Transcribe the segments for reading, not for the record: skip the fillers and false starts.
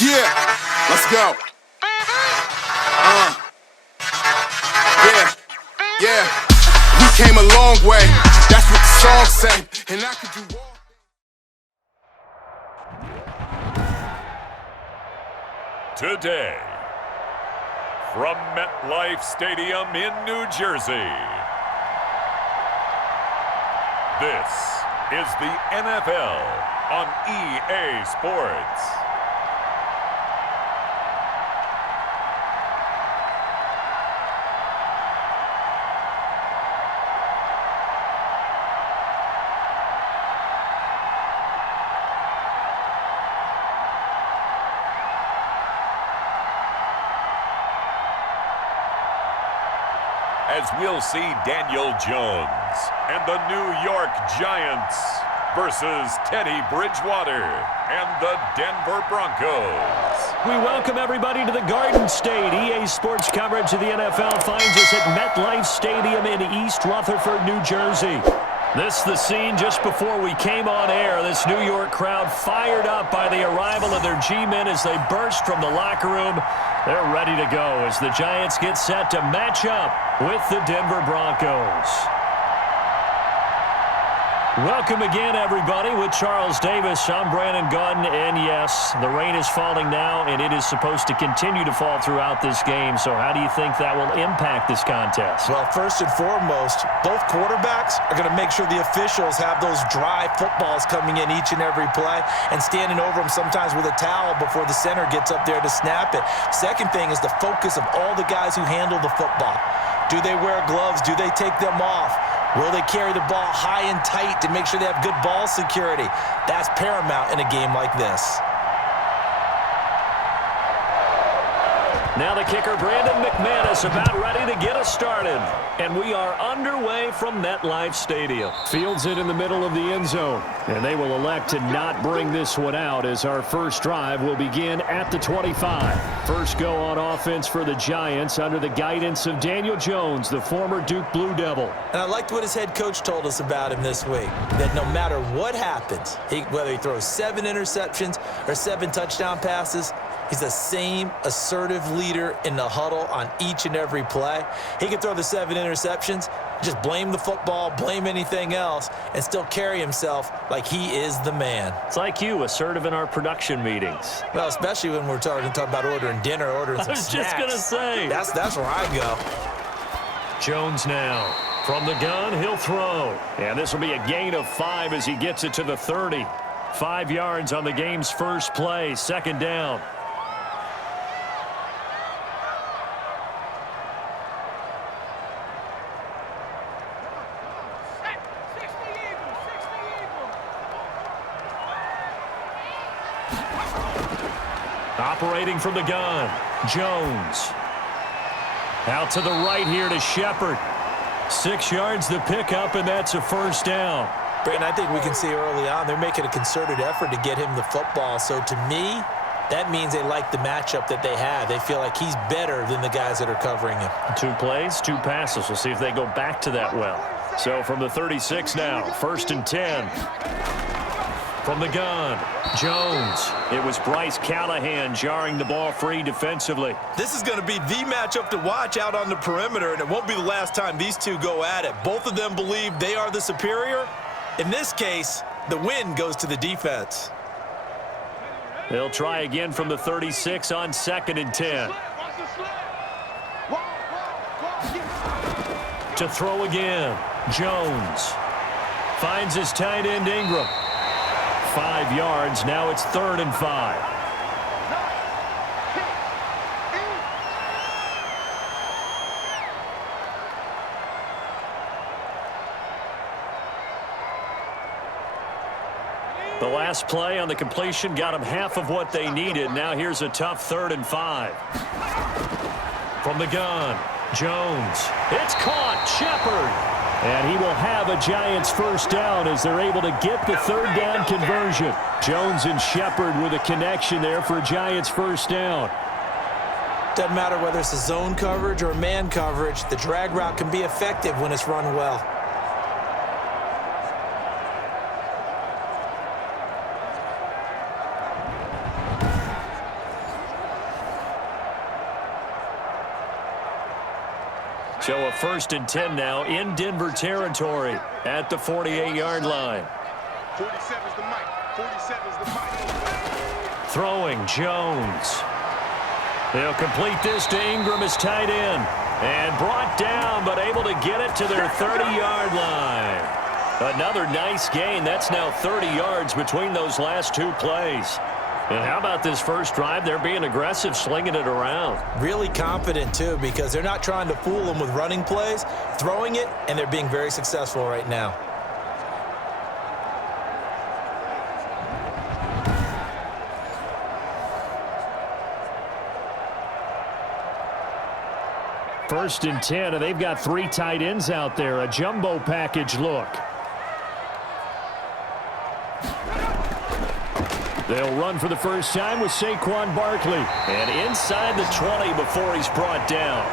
Yeah, let's go. Yeah. We came a long way. That's what the song say. And I could do all. Today, from MetLife Stadium in New Jersey, this is the NFL on EA Sports. As we'll see Daniel Jones and the New York Giants versus Teddy Bridgewater and the Denver Broncos. We welcome everybody to the Garden State. EA Sports coverage of the NFL finds us at MetLife Stadium in East Rutherford, New Jersey. This is the scene just before we came on air. This New York crowd fired up by the arrival of their G-men as they burst from the locker room. They're ready to go as the Giants get set to match up with the Denver Broncos. Welcome again, everybody, with Charles Davis. I'm Brandon Gaudin, and yes, the rain is falling now, and it is supposed to continue to fall throughout this game. So how do you think that will impact this contest? Well, first and foremost, both quarterbacks are going to make sure the officials have those dry footballs coming in each and every play and standing over them sometimes with a towel before the center gets up there to snap it. Second thing is the focus of all the guys who handle the football. Do they wear gloves? Do they take them off? Will they carry the ball high and tight to make sure they have good ball security? That's paramount in a game like this. Now the kicker, Brandon McManus, about ready to get us started. And we are underway from MetLife Stadium. Fields it in the middle of the end zone. And they will elect to not bring this one out as our first drive will begin at the 25. First go on offense for the Giants under the guidance of Daniel Jones, the former Duke Blue Devil. And I liked what his head coach told us about him this week, that no matter what happens, whether he throws 7 interceptions or 7 touchdown passes, he's the same assertive leader in the huddle on each and every play. He can throw the 7 interceptions, just blame the football, blame anything else, and still carry himself like he is the man. It's like you, assertive in our production meetings. Well, especially when we're talking about ordering dinner, ordering some snacks. I was just going to say. That's where I go. Jones now. From the gun, he'll throw. And this will be a gain of 5 as he gets it to the 30. 5 yards on the game's first play, second down. Operating from the gun, Jones. Out to the right here to Shepard. 6 yards the pickup, and that's a first down. Brandon, I think we can see early on they're making a concerted effort to get him the football. So to me, that means they like the matchup that they have. They feel like he's better than the guys that are covering him. 2 plays, 2 passes. We'll see if they go back to that well. So from the 36 now, first and 10. From the gun, Jones. It was Bryce Callahan jarring the ball free defensively. This is going to be the matchup to watch out on the perimeter, and it won't be the last time these two go at it. Both of them believe they are the superior. In this case, the win goes to the defense. They'll try again from the 36 on second and 10. To throw again, Jones. Finds his tight end Ingram. 5 yards, now it's 3rd and 5. The last play on the completion got them half of what they needed. Now here's a tough 3rd and 5. From the gun, Jones. It's caught, Shepard. And he will have a Giants first down as they're able to get the 3rd down conversion. Jones and Shepard with a connection there for a Giants first down. Doesn't matter whether it's a zone coverage or man coverage, the drag route can be effective when it's run well. So a 1st and 10 now in Denver territory at the 48-yard line. 47's the mic. 47's the mic. Throwing Jones. They'll complete this to Ingram as tight end. And brought down, but able to get it to their 30-yard line. Another nice gain. That's now 30 yards between those last 2 plays. And how about this first drive? They're being aggressive, slinging it around. Really confident, too, because they're not trying to fool them with running plays, throwing it, and they're being very successful right now. First and 10, and they've got 3 tight ends out there. A jumbo package look. They'll run for the first time with Saquon Barkley. And inside the 20 before he's brought down.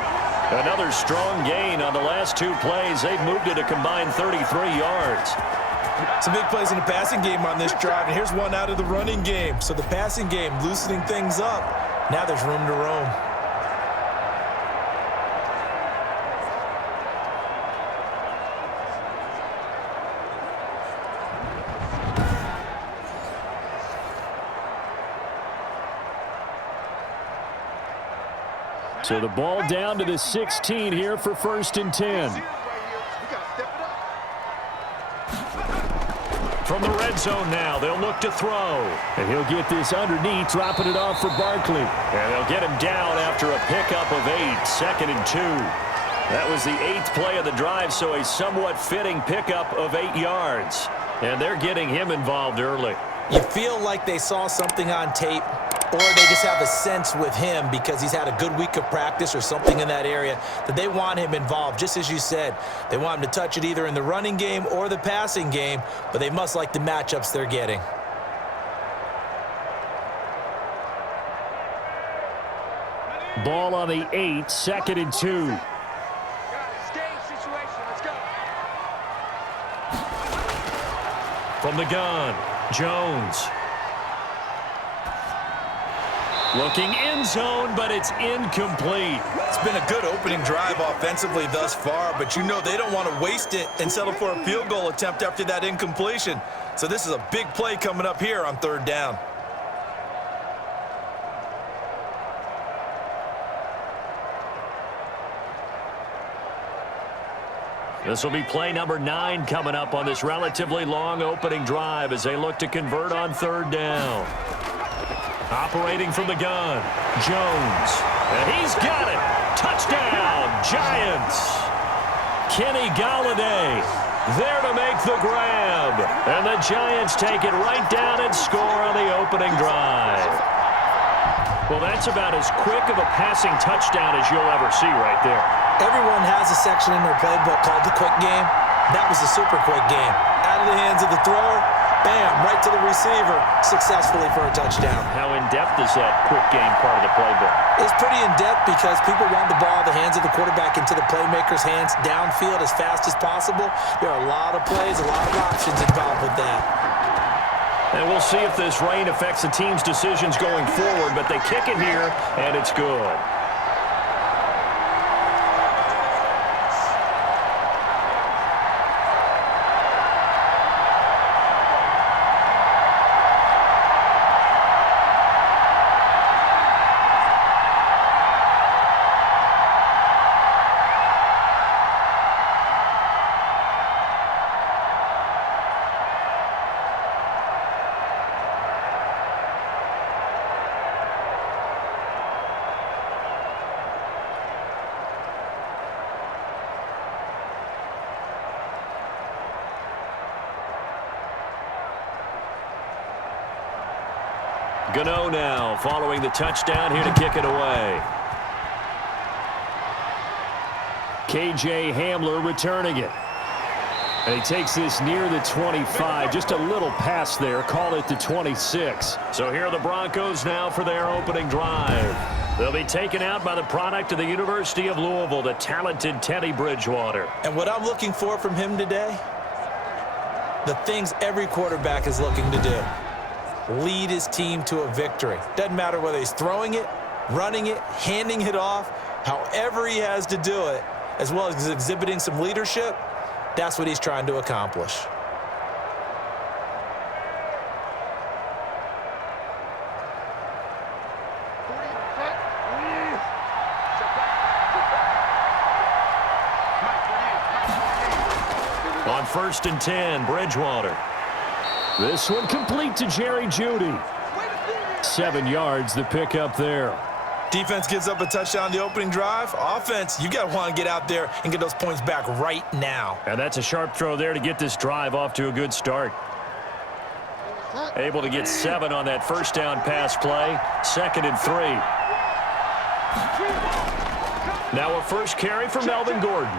Another strong gain on the last 2 plays. They've moved it a combined 33 yards. Some big plays in the passing game on this drive, and here's one out of the running game. So the passing game loosening things up. Now there's room to roam. So the ball down to the 16 here for 1st and 10. From the red zone now, they'll look to throw. And he'll get this underneath, dropping it off for Barkley. And they'll get him down after a pickup of 8, 2nd and 2. That was the 8th play of the drive, so a somewhat fitting pickup of 8 yards. And they're getting him involved early. You feel like they saw something on tape, or they just have a sense with him because he's had a good week of practice or something in that area that they want him involved. Just as you said, they want him to touch it either in the running game or the passing game, but they must like the matchups they're getting. Ball on the 8, 2nd and 2. From the gun, Jones. Looking end zone, but it's incomplete. It's been a good opening drive offensively thus far, but you know they don't want to waste it and settle for a field goal attempt after that incompletion. So this is a big play coming up here on 3rd down. This will be play number 9 coming up on this relatively long opening drive as they look to convert on 3rd down. Operating from the gun, Jones. And he's got it. Touchdown, Giants. Kenny Golladay there to make the grab. And the Giants take it right down and score on the opening drive. Well, that's about as quick of a passing touchdown as you'll ever see right there. Everyone has a section in their playbook called the quick game. That was a super quick game. Out of the hands of the thrower, bam, right to the receiver, successfully for a touchdown. How in-depth is that quick game part of the playbook? It's pretty in-depth because people want the ball, the hands of the quarterback into the playmaker's hands, downfield as fast as possible. There are a lot of plays, a lot of options involved with that. And we'll see if this rain affects the team's decisions going forward, but they kick it here, and it's good. Gano now following the touchdown here to kick it away. KJ Hamler returning it. And he takes this near the 25. Just a little pass there. Call it the 26. So here are the Broncos now for their opening drive. They'll be taken out by the product of the University of Louisville, the talented Teddy Bridgewater. And what I'm looking for from him today, the things every quarterback is looking to do. Lead his team to a victory. Doesn't matter whether he's throwing it, running it, handing it off, however he has to do it, as well as exhibiting some leadership, that's what he's trying to accomplish. On 1st and 10, Bridgewater. This one complete to Jerry Jeudy. 7 yards the pick up there. Defense gives up a touchdown the opening drive. Offense, you got to want to get out there and get those points back right now. And that's a sharp throw there to get this drive off to a good start. Able to get 7 on that first down pass play. 2nd and 3. Now a first carry for Melvin Gordon.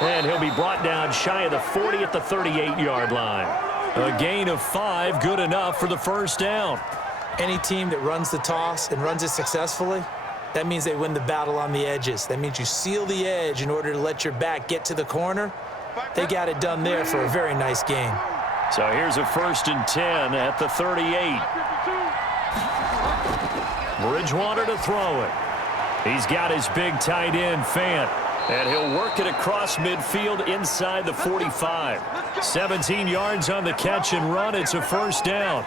And he'll be brought down shy of the 40 at the 38-yard line. A gain of 5, good enough for the first down. Any team that runs the toss and runs it successfully, that means they win the battle on the edges. That means you seal the edge in order to let your back get to the corner. They got it done there for a very nice gain. So here's a 1st and 10 at the 38. Bridgewater to throw it. He's got his big tight end, Fant. And he'll work it across midfield inside the 45. 17 yards on the catch and run. It's a first down.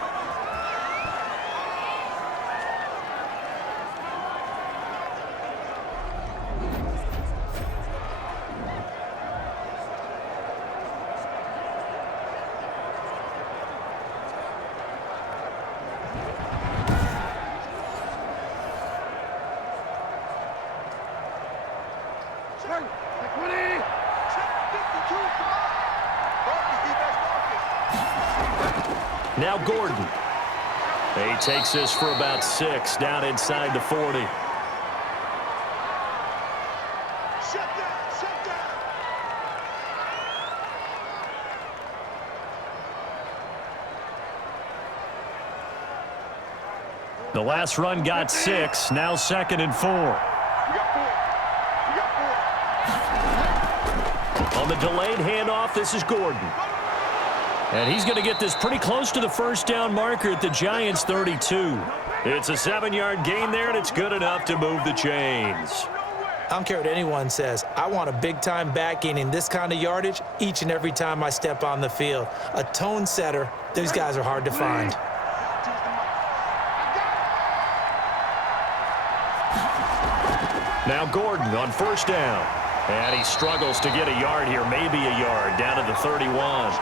Now Gordon. He takes this for about 6 down inside the 40. The last run got 6. Now 2nd and 4. On the delayed handoff, this is Gordon. And he's going to get this pretty close to the first down marker at the Giants' 32. It's a 7-yard gain there, and it's good enough to move the chains. I don't care what anyone says. I want a big-time back gaining this kind of yardage each and every time I step on the field. A tone setter, these guys are hard to find. Now Gordon on first down. And he struggles to get a yard here, maybe a yard, down to the 31.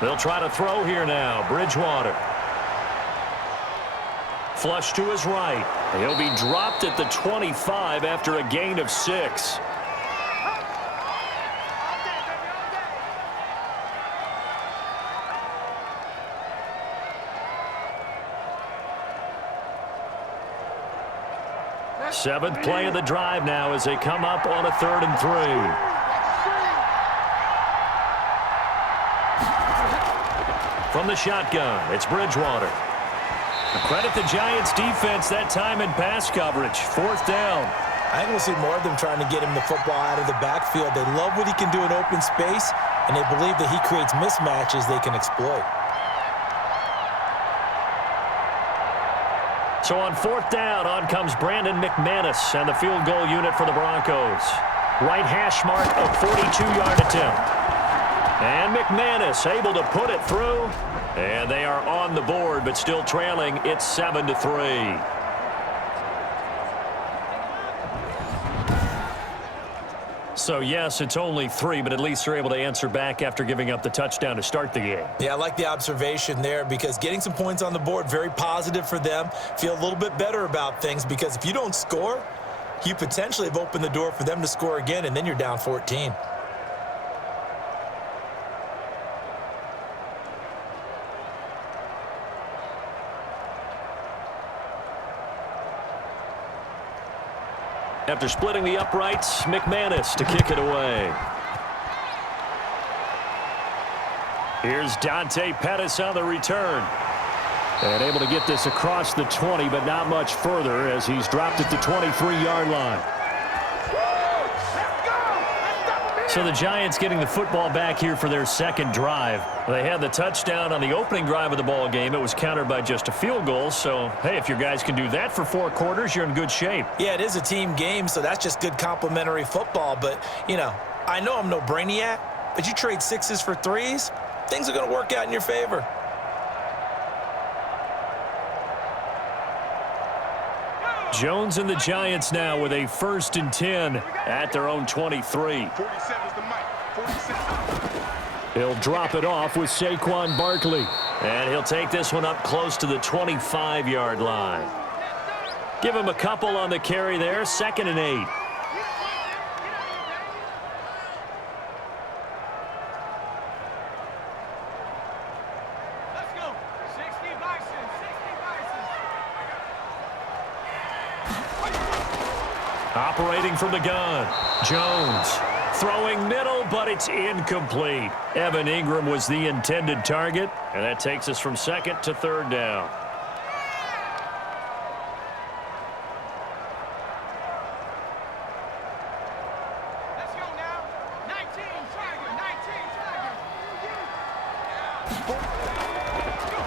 They'll try to throw here now. Bridgewater. Flush to his right. He'll be dropped at the 25 after a gain of 6. Seventh play of the drive now as they come up on a 3rd and 3. From the shotgun, it's Bridgewater. Credit the Giants' defense that time in pass coverage. 4th down. I think we'll see more of them trying to get him the football out of the backfield. They love what he can do in open space, and they believe that he creates mismatches they can exploit. So on 4th down, on comes Brandon McManus and the field goal unit for the Broncos. Right hash mark of 42-yard attempt. And McManus able to put it through. And they are on the board, but still trailing. It's 7-3. So, yes, it's only 3, but at least they're able to answer back after giving up the touchdown to start the game. Yeah, I like the observation there because getting some points on the board, very positive for them. Feel a little bit better about things because if you don't score, you potentially have opened the door for them to score again, and then you're down 14. After splitting the uprights, McManus to kick it away. Here's Dante Pettis on the return. And able to get this across the 20, but not much further as he's dropped it to 23-yard line. So the Giants getting the football back here for their second drive. They had the touchdown on the opening drive of the ball game. It was countered by just a field goal. So, hey, if your guys can do that for 4 quarters, you're in good shape. Yeah, it is a team game, so that's just good complimentary football. But, you know, I know I'm no brainiac, but you trade 6s for 3s, things are going to work out in your favor. Jones and the Giants now with a 1st and 10 at their own 23. He'll drop it off with Saquon Barkley. And he'll take this one up close to the 25-yard line. Give him a couple on the carry there. 2nd and 8. Operating from the gun, Jones throwing middle, but it's incomplete. Evan Ingram was the intended target, and that takes us from 2nd to 3rd down. Let's go now. 19, Tiger.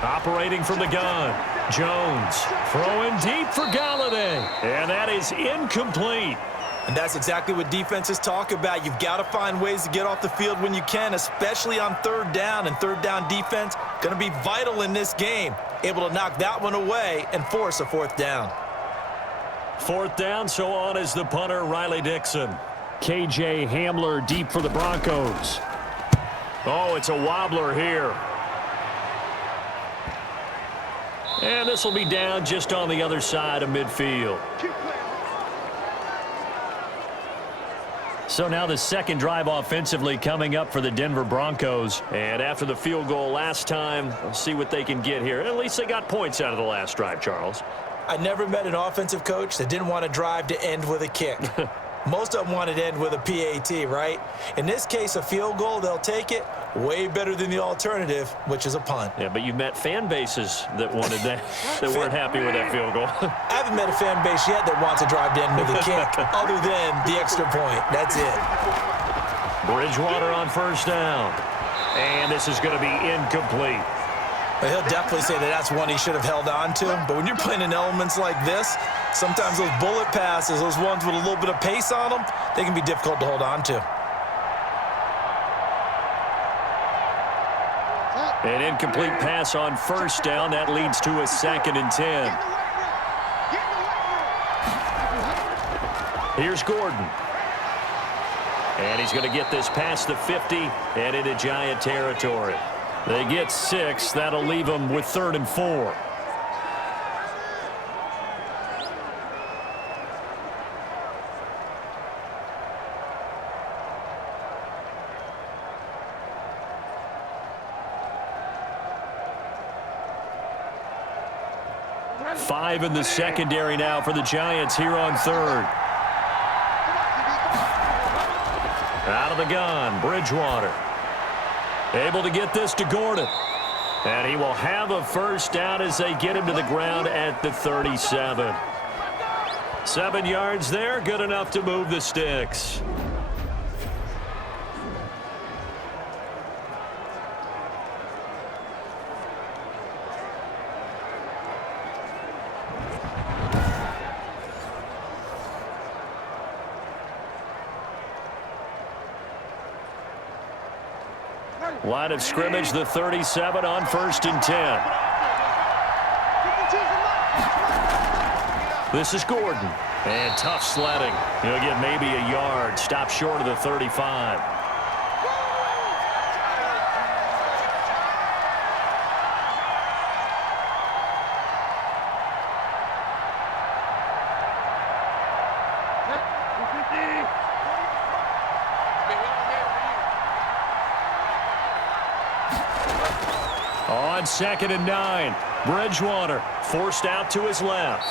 Operating from the gun, Jones throwing deep for Galladay, and that is incomplete. And that's exactly what defenses talk about. You've got to find ways to get off the field when you can, especially on 3rd down. And 3rd down defense going to be vital in this game. Able to knock that one away and force a 4th down. 4th down, so on is the punter, Riley Dixon. KJ Hamler deep for the Broncos. Oh, it's a wobbler here. And this will be down just on the other side of midfield. So now the second drive offensively coming up for the Denver Broncos. And after the field goal last time, we'll see what they can get here. At least they got points out of the last drive, Charles. I never met an offensive coach that didn't want to drive to end with a kick. Most of them wanted to end with a PAT, right? In this case, a field goal, they'll take it. Way better than the alternative, which is a punt. Yeah, but you've met fan bases that wanted that, that weren't happy with that field goal. I haven't met a fan base yet that wants to drive to end with a kick, other than the extra point. That's it. Bridgewater on 1st down. And this is going to be incomplete. Well, he'll definitely say that that's one he should have held on to. But when you're playing in elements like this, sometimes those bullet passes, those ones with a little bit of pace on them, they can be difficult to hold on to. An incomplete pass on 1st down. That leads to a 2nd and 10. Here's Gordon. And he's going to get this past the 50 and into Giant territory. They get 6. That'll leave them with 3rd and 4. Five in the secondary now for the Giants here on 3rd. Out of the gun, Bridgewater. Able to get this to Gordon. And he will have a 1st down as they get him to the ground at the 37. 7 yards there, good enough to move the sticks. Line of scrimmage, the 37 on 1st and 10. This is Gordon. And tough sledding. He'll get maybe a yard. Stop short of the 35. On 2nd and 9, Bridgewater forced out to his left.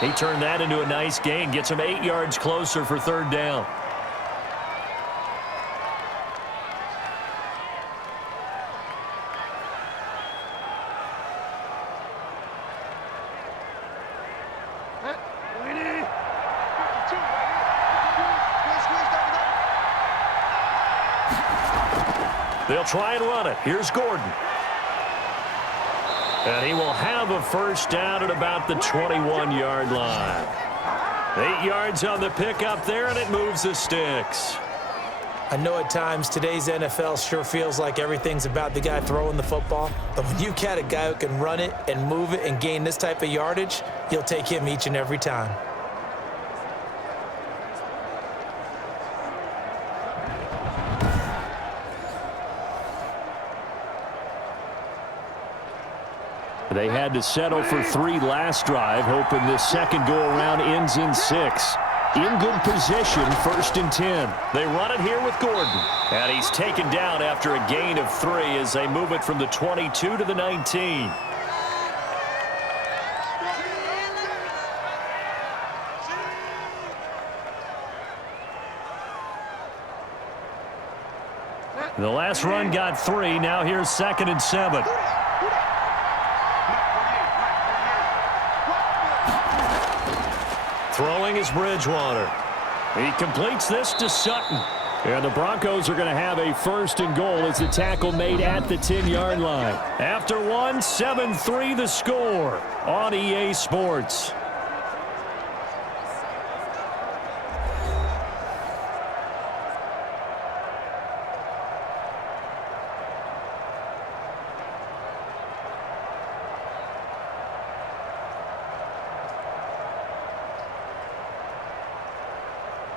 He turned that into a nice gain, gets him 8 yards closer for 3rd down. They'll try and run it. Here's Gordon. And he will have a first down at about the 21-yard line. 8 yards on the pickup there, and it moves the sticks. I know at times today's NFL sure feels like everything's about the guy throwing the football, but when you got a guy who can run it and move it and gain this type of yardage, you'll take him each and every time. They had to settle for 3 last drive, hoping this second go-around ends in 6. In good position, 1st and 10. They run it here with Gordon. And he's taken down after a gain of 3 as they move it from the 22 to the 19. The last run got 3. Now here's 2nd and 7. Throwing is Bridgewater. He completes this to Sutton. And the Broncos are going to have a 1st and goal as the tackle made at the 10-yard line. After 1, 7-3 the score on EA Sports.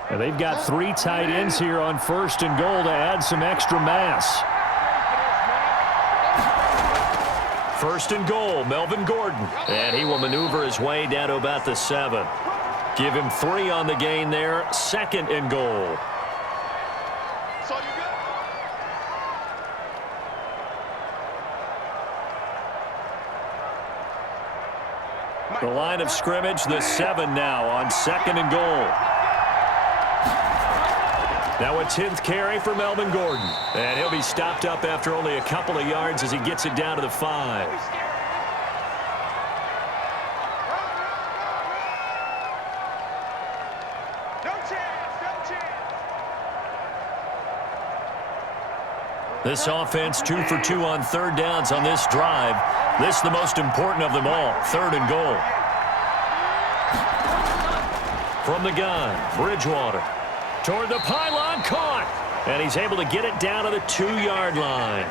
And they've got 3 tight ends here on 1st and goal to add some extra mass. 1st and goal, Melvin Gordon. And he will maneuver his way down to about the 7. Give him 3 on the gain there. 2nd and goal. The line of scrimmage, the 7 now on 2nd and goal. Now a 10th carry for Melvin Gordon. And he'll be stopped up after only a couple of yards as he gets it down to the 5. This offense 2 for 2 on 3rd downs on this drive. This the most important of them all. 3rd and goal. From the gun, Bridgewater. Toward the pylon, caught. And he's able to get it down to the 2-yard line.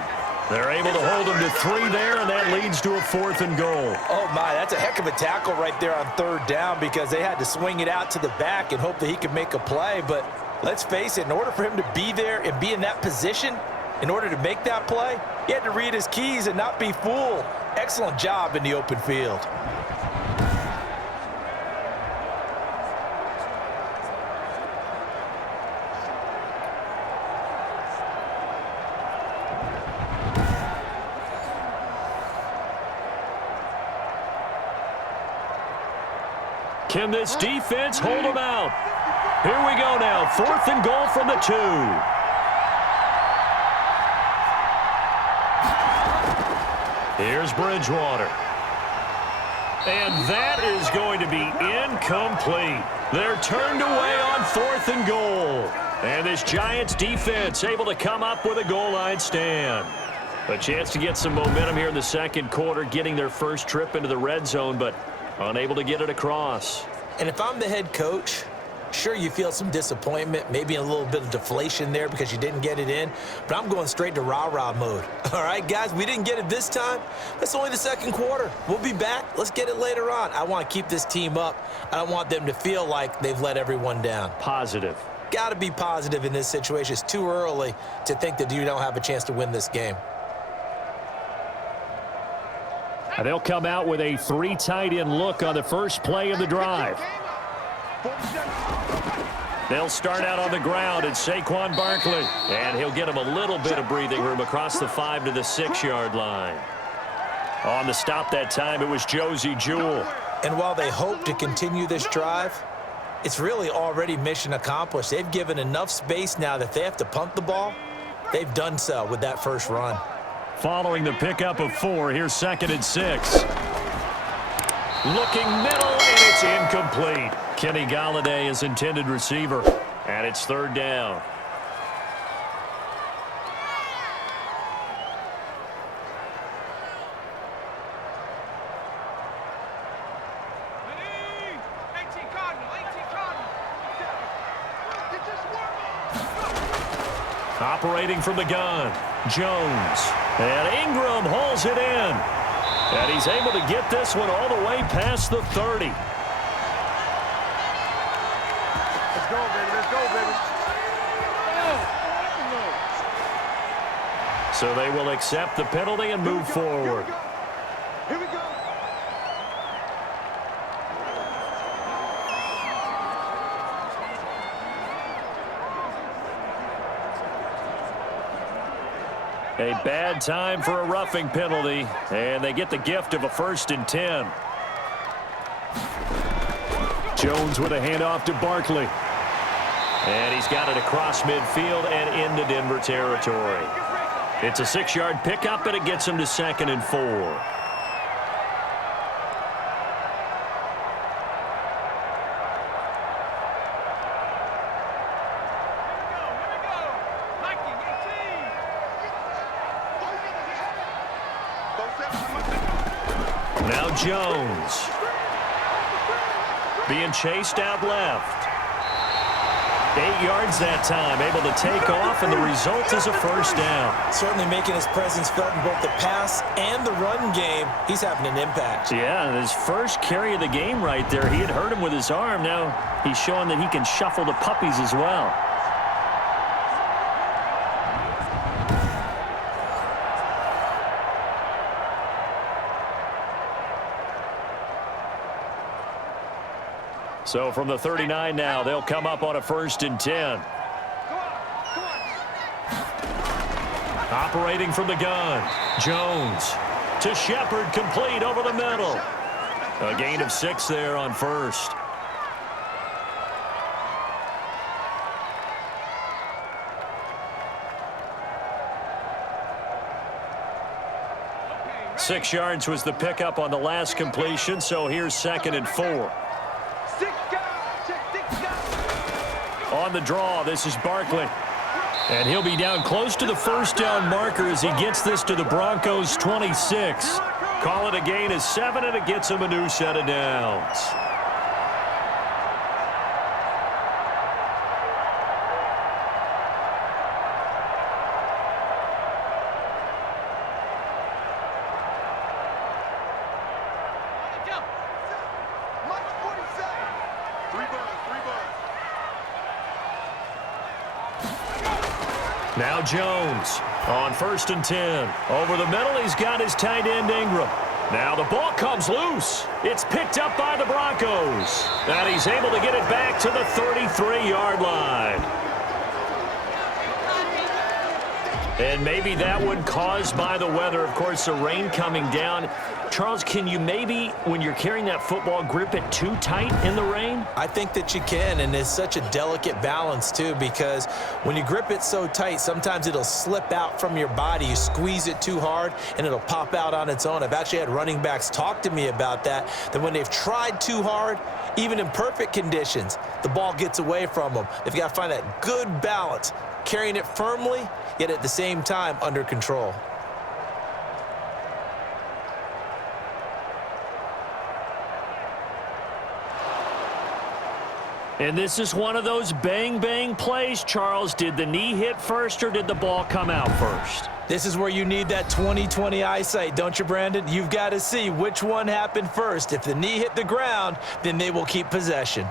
They're able to hold him to 3 there, and that leads to a 4th and goal. Oh, my, that's a heck of a tackle right there on 3rd down because they had to swing it out to the back and hope that he could make a play. But let's face it, in order for him to be there and be in that position, in order to make that play, he had to read his keys and not be fooled. Excellent job in the open field. Can this defense hold them out? Here we go now. 4th and goal from the 2. Here's Bridgewater. And that is going to be incomplete. They're turned away on 4th and goal. And this Giants defense able to come up with a goal line stand. A chance to get some momentum here in the 2nd quarter, getting their first trip into the red zone, but unable to get it across. And if I'm the head coach, sure, you feel some disappointment, maybe a little bit of deflation there because you didn't get it in, but I'm going straight to rah-rah mode. All right, guys, we didn't get it this time. That's only the 2nd quarter. We'll be back. Let's get it later on. I want to keep this team up. I don't want them to feel like they've let everyone down. Positive. Got to be positive in this situation. It's too early to think that you don't have a chance to win this game. And they'll come out with a 3 tight end look on the first play of the drive. They'll start out on the ground at Saquon Barkley. And he'll get him a little bit of breathing room across the 5 to the 6-yard line. On the stop that time, it was Josie Jewell. And while they hope to continue this drive, it's really already mission accomplished. They've given enough space now that they have to punt the ball. They've done so with that first run. Following the pickup of 4, here's 2nd and 6. Looking middle, and it's incomplete. Kenny Galladay is intended receiver, and it's 3rd down. Operating from the gun, Jones. And Ingram hauls it in. And he's able to get this one all the way past the 30. Let's go, baby. Let's go, baby. So they will accept the penalty and move forward. Here we go. A bad time for a roughing penalty, and they get the gift of a 1st and 10. Jones with a handoff to Barkley. And he's got it across midfield and into Denver territory. It's a 6-yard pickup, and it gets him to 2nd and 4. Now Jones. Being chased out left. 8 yards that time, able to take off, and the result is a 1st down. Certainly making his presence felt in both the pass and the run game. He's having an impact. Yeah, his first carry of the game right there. He had hurt him with his arm. Now he's showing that he can shuffle the puppies as well. So from the 39 now, they'll come up on a 1st and 10. Operating from the gun, Jones to Shepard, complete over the middle. A gain of 6 there on 1st. Six yards was the pickup on the last completion, so here's 2nd and 4. On the draw, this is Barkley. And he'll be down close to the 1st down marker as he gets this to the Broncos' 26. Call it a gain of 7, and it gets him a new set of downs. Now Jones on 1st and 10. Over the middle, he's got his tight end Ingram. Now the ball comes loose. It's picked up by the Broncos. And he's able to get it back to the 33-yard line. And maybe that one caused by the weather. Of course, the rain coming down. Charles, can you maybe, when you're carrying that football, grip it too tight in the rain? I think that you can, and it's such a delicate balance, too, because when you grip it so tight, sometimes it'll slip out from your body. You squeeze it too hard, and it'll pop out on its own. I've actually had running backs talk to me about that when they've tried too hard, even in perfect conditions, the ball gets away from them. They've got to find that good balance, carrying it firmly, yet at the same time under control. And this is one of those bang-bang plays, Charles. Did the knee hit first, or did the ball come out first? This is where you need that 20/20 eyesight, don't you, Brandon? You've got to see which one happened first. If the knee hit the ground, then they will keep possession.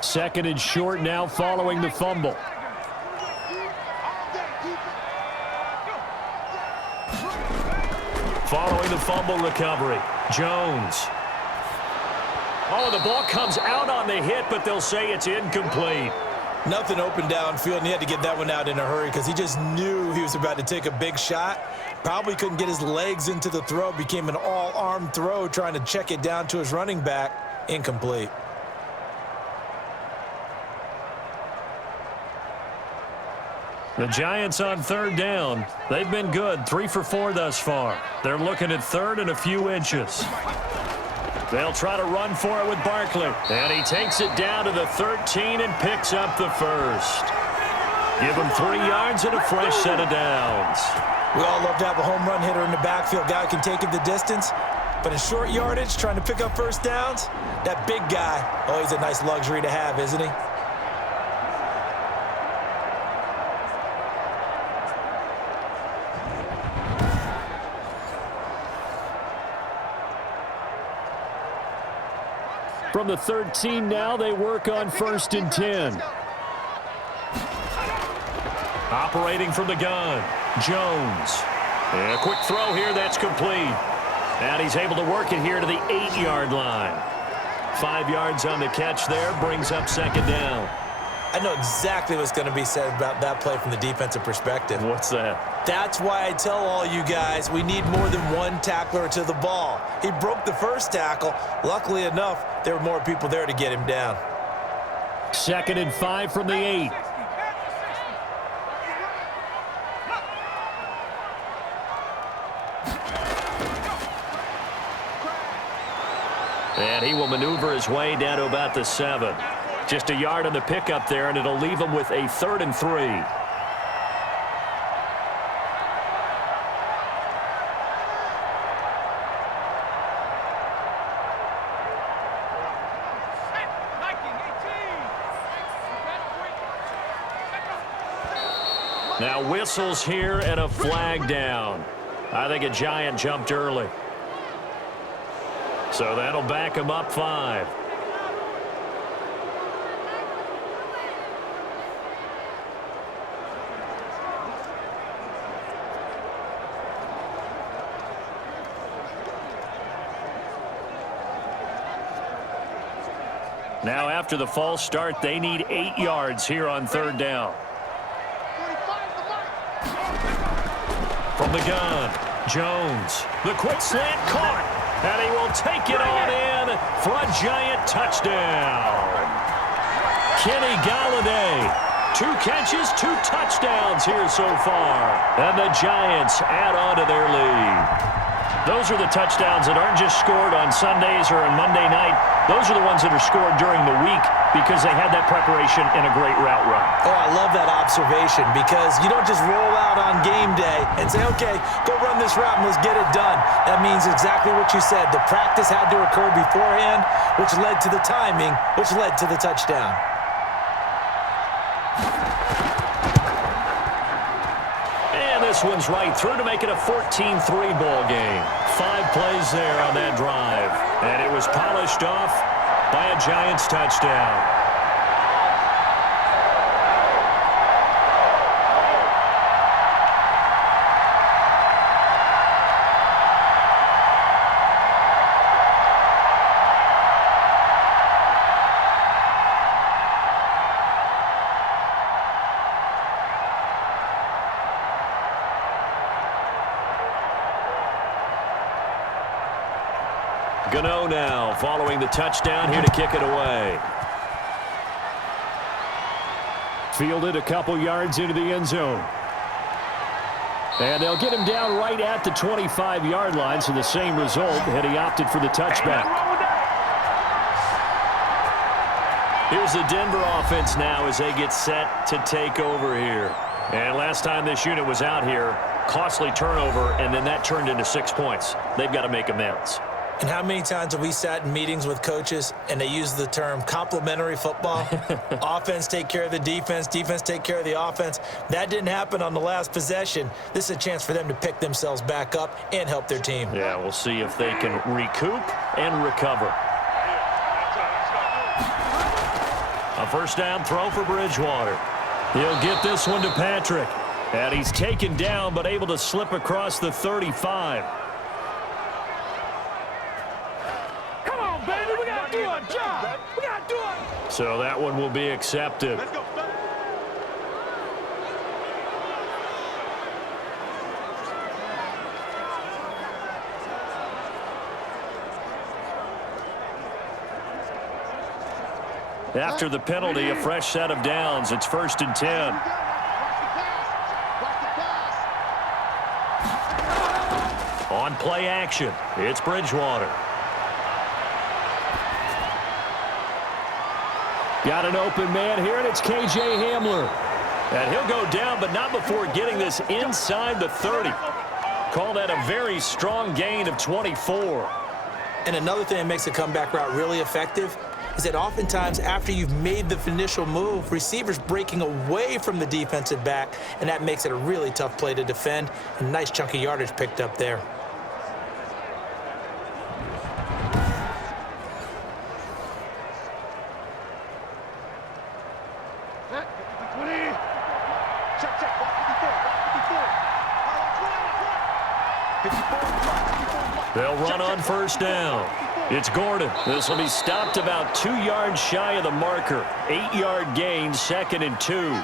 Second and short now following the fumble. Following the fumble recovery, Jones. Oh, the ball comes out on the hit, but they'll say it's incomplete. Nothing open downfield, and he had to get that one out in a hurry because he just knew he was about to take a big shot. Probably couldn't get his legs into the throw. Became an all-arm throw trying to check it down to his running back. Incomplete. The Giants on third down. They've been good, 3 for 4 thus far. They're looking at third and a few inches. They'll try to run for it with Barkley. And he takes it down to the 13 and picks up the first. Give him 3 yards and a fresh set of downs. We all love to have a home run hitter in the backfield. Guy who can take it the distance. But in short yardage, trying to pick up first downs, that big guy, oh, he's a nice luxury to have, isn't he? From the 13 now, they work on 1st and 10. Operating from the gun, Jones. And a quick throw here, that's complete. And he's able to work it here to the 8-yard line. 5 yards on the catch there, brings up 2nd down. I know exactly what's going to be said about that play from the defensive perspective. What's that? That's why I tell all you guys we need more than one tackler to the ball. He broke the first tackle. Luckily enough, there were more people there to get him down. 2nd and 5 from the 8. And he will maneuver his way down to about the 7. Just a yard on the pickup there, and it'll leave him with a 3rd and 3. Now whistles here and a flag down. I think a Giant jumped early. So that'll back him up 5. Now after the false start, they need 8 yards here on 3rd down. From the gun, Jones. The quick slant caught. And he will take it on in for a Giant touchdown. Kenny Galladay. 2 catches, 2 touchdowns here so far. And the Giants add on to their lead. Those are the touchdowns that aren't just scored on Sundays or on Monday night. Those are the ones that are scored during the week because they had that preparation in a great route run. Oh, I love that observation because you don't just roll out on game day and say, okay, go run this route and let's get it done. That means exactly what you said. The practice had to occur beforehand, which led to the timing, which led to the touchdown. This one's right through to make it a 14-3 ball game. 5 plays there on that drive. And it was polished off by a Giants touchdown. Gano now following the touchdown here to kick it away. Fielded a couple yards into the end zone. And they'll get him down right at the 25-yard line, so the same result had he opted for the touchback. Here's the Denver offense now as they get set to take over here. And last time this unit was out here, costly turnover, and then that turned into 6 points. They've got to make amends. And how many times have we sat in meetings with coaches and they use the term complementary football? Offense take care of the defense, defense take care of the offense. That didn't happen on the last possession. This is a chance for them to pick themselves back up and help their team. Yeah, we'll see if they can recoup and recover. A first down throw for Bridgewater. He'll get this one to Patrick. And he's taken down but able to slip across the 35. So that one will be accepted. Let's go. After the penalty, a fresh set of downs. It's 1st and 10. play action. It's Bridgewater. Got an open man here, and it's K.J. Hamler. And he'll go down, but not before getting this inside the 30. Call that a very strong gain of 24. And another thing that makes a comeback route really effective is that oftentimes after you've made the initial move, receivers breaking away from the defensive back, and that makes it a really tough play to defend. A nice chunk of yardage picked up there. They'll run on first down. It's Gordon. This will be stopped about 2 yards shy of the marker. 8-yard gain, 2nd and 2.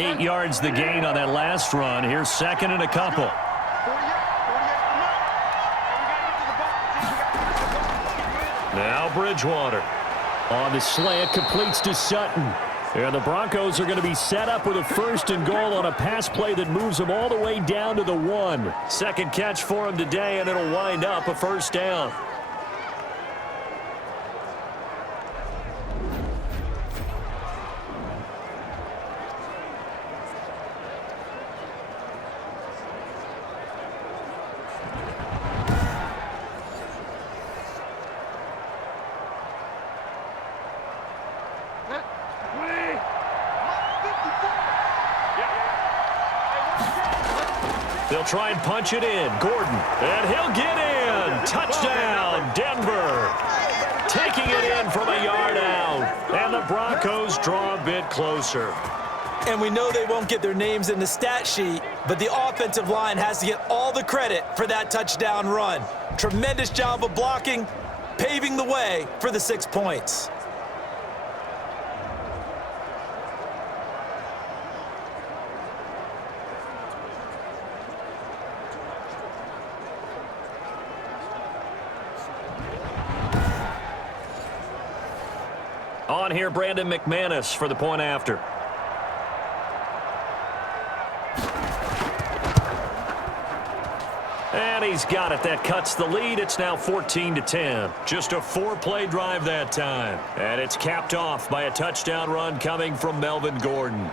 Eight yards the gain on that last run. Here's 2nd and a couple. Now Bridgewater. On the slant, completes to Sutton. And the Broncos are going to be set up with a 1st and goal on a pass play that moves them all the way down to the 1. Second catch for him today, and it'll wind up a 1st down. They'll try and punch it in. Gordon, and he'll get in. Touchdown, Denver. Taking it in from a yard out. And the Broncos draw a bit closer. And we know they won't get their names in the stat sheet, but the offensive line has to get all the credit for that touchdown run. Tremendous job of blocking, paving the way for the 6 points. On here, Brandon McManus for the point after. And he's got it. That cuts the lead. It's now 14-10. Just a 4-play drive that time. And it's capped off by a touchdown run coming from Melvin Gordon.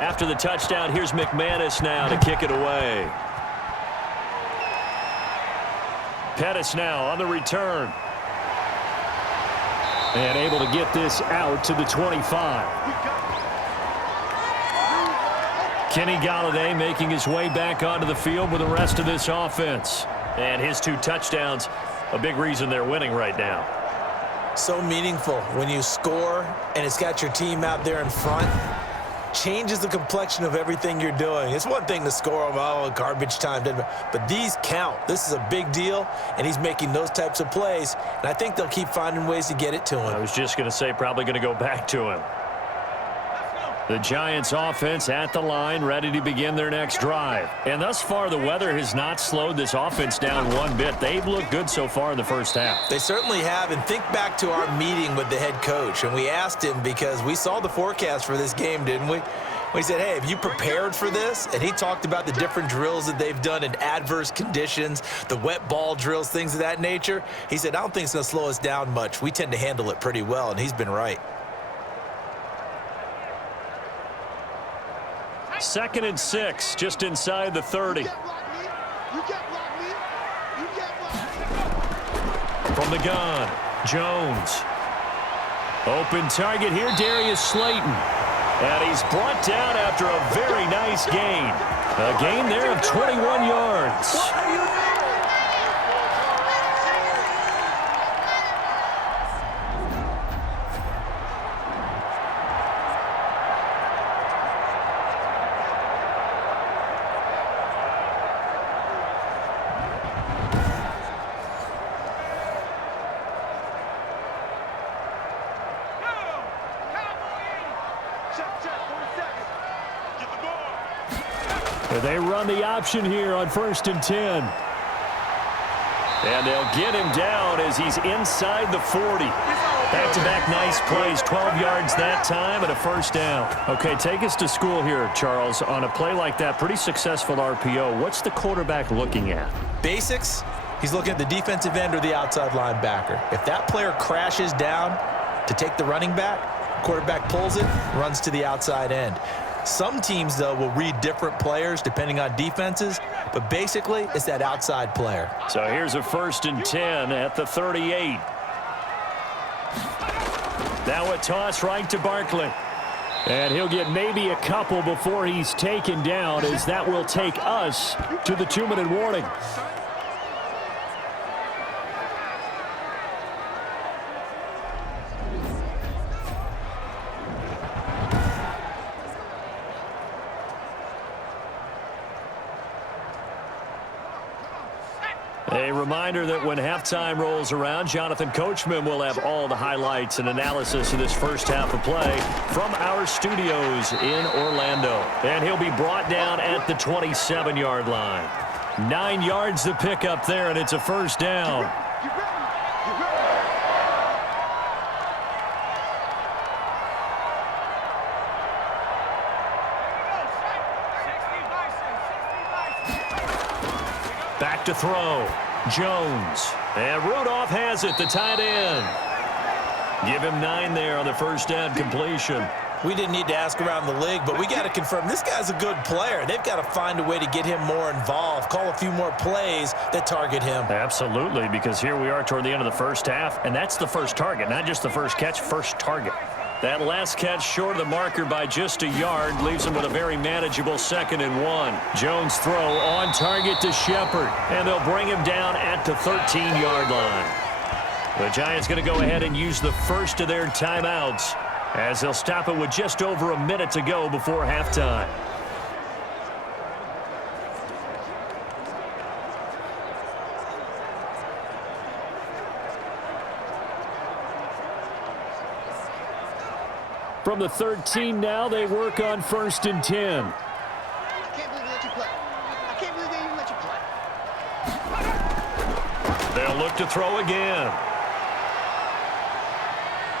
After the touchdown, here's McManus now to kick it away. Pettis now on the return. And able to get this out to the 25. Kenny Golladay making his way back onto the field with the rest of this offense. And his 2 touchdowns, a big reason they're winning right now. So meaningful when you score and it's got your team out there in front. Changes the complexion of everything you're doing. It's one thing to score, garbage time, but these count. This is a big deal, and he's making those types of plays, and I think they'll keep finding ways to get it to him. I was just going to say probably going to go back to him. The Giants offense at the line, ready to begin their next drive. And thus far, the weather has not slowed this offense down one bit. They've looked good so far in the first half. They certainly have. And think back to our meeting with the head coach. And we asked him because we saw the forecast for this game, didn't we? We said, hey, have you prepared for this? And he talked about the different drills that they've done in adverse conditions, the wet ball drills, things of that nature. He said, I don't think it's going to slow us down much. We tend to handle it pretty well, and he's been right. 2nd and 6, just inside the 30. From the gun, Jones. Open target here, Darius Slayton. And he's brought down after a very nice gain. A gain there of 21 yards. And they run the option here on 1st and 10. And they'll get him down as he's inside the 40. Back-to-back nice plays, 12 yards that time and a first down. Okay, take us to school here, Charles. On a play like that, pretty successful RPO. What's the quarterback looking at? Basics, he's looking at the defensive end or the outside linebacker. If that player crashes down to take the running back, quarterback pulls it, runs to the outside end. Some teams, though, will read different players depending on defenses, but basically it's that outside player. So here's a 1st and 10 at the 38. Now a toss right to Barkley. And he'll get maybe a couple before he's taken down, as that will take us to the 2-minute warning. A reminder that when halftime rolls around, Jonathan Coachman will have all the highlights and analysis of this first half of play from our studios in Orlando. And he'll be brought down at the 27-yard line. 9 yards to pick up there, and it's a first down. Back to throw. Jones. And Rudolph has it, the tight end. Give him 9 there on the first down completion. We didn't need to ask around the league, but we got to confirm this guy's a good player. They've got to find a way to get him more involved, call a few more plays that target him. Absolutely, because here we are toward the end of the first half, and that's the first target, not just the first catch, first target. That last catch short of the marker by just a yard leaves him with a very manageable 2nd and 1. Jones throw on target to Shepard, and they'll bring him down at the 13-yard line. The Giants going to go ahead and use the first of their timeouts as they'll stop it with just over a minute to go before halftime. From the 13 now, they work on 1st and 10. I can't believe they let you play. I can't believe they even let you play. They'll look to throw again.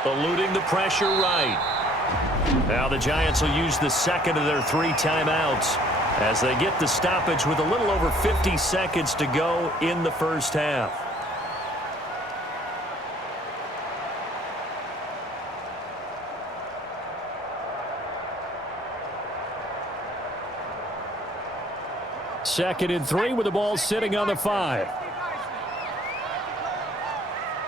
Eluding the pressure right. Now the Giants will use the second of their 3 timeouts as they get the stoppage with a little over 50 seconds to go in the first half. Second and 3 with the ball sitting on the 5.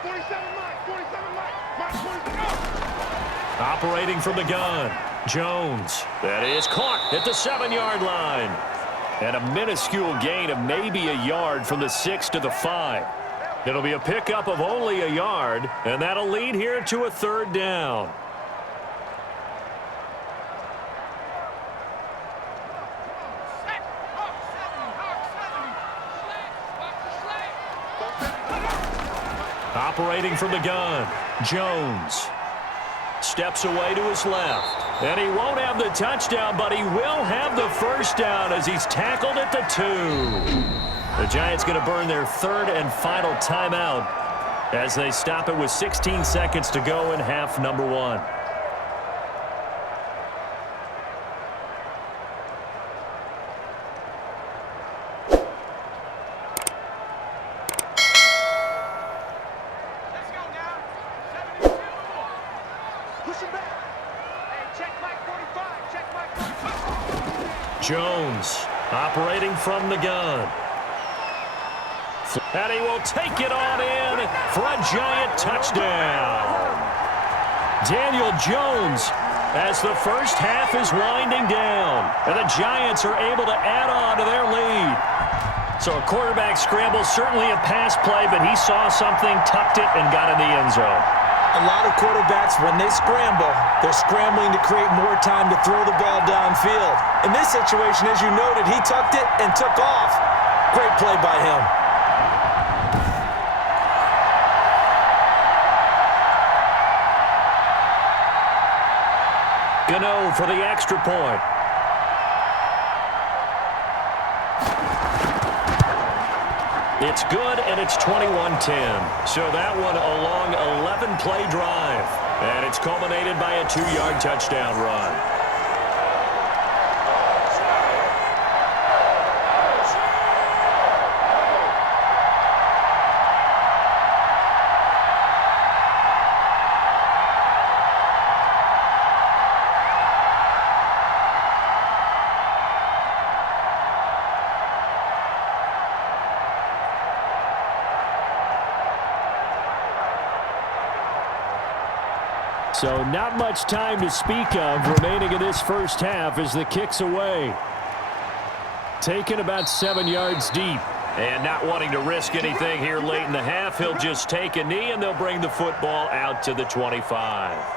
47 Mike, 47 Mike, 47. Operating from the gun, Jones. That is caught at the 7-yard line. And a minuscule gain of maybe a yard from the 6 to the 5. It'll be a pickup of only a yard, and that'll lead here to a 3rd down. Operating from the gun, Jones steps away to his left. And he won't have the touchdown, but he will have the first down as he's tackled at the 2. The Giants going to burn their 3rd and final timeout as they stop it with 16 seconds to go in half number 1. Jones operating from the gun. And he will take it on in for a Giant touchdown. Daniel Jones as the first half is winding down. And the Giants are able to add on to their lead. So a quarterback scramble, certainly a pass play, but he saw something, tucked it, and got in the end zone. A lot of quarterbacks, when they scramble, they're scrambling to create more time to throw the ball downfield. In this situation, as you noted, he tucked it and took off. Great play by him. Gano for the extra point. It's good, and it's 21-10. So that one a long 11-play drive. And it's culminated by a 2-yard touchdown run. So not much time to speak of remaining in this first half as the kick's away. Taken about 7 yards deep. And not wanting to risk anything here late in the half, he'll just take a knee and they'll bring the football out to the 25.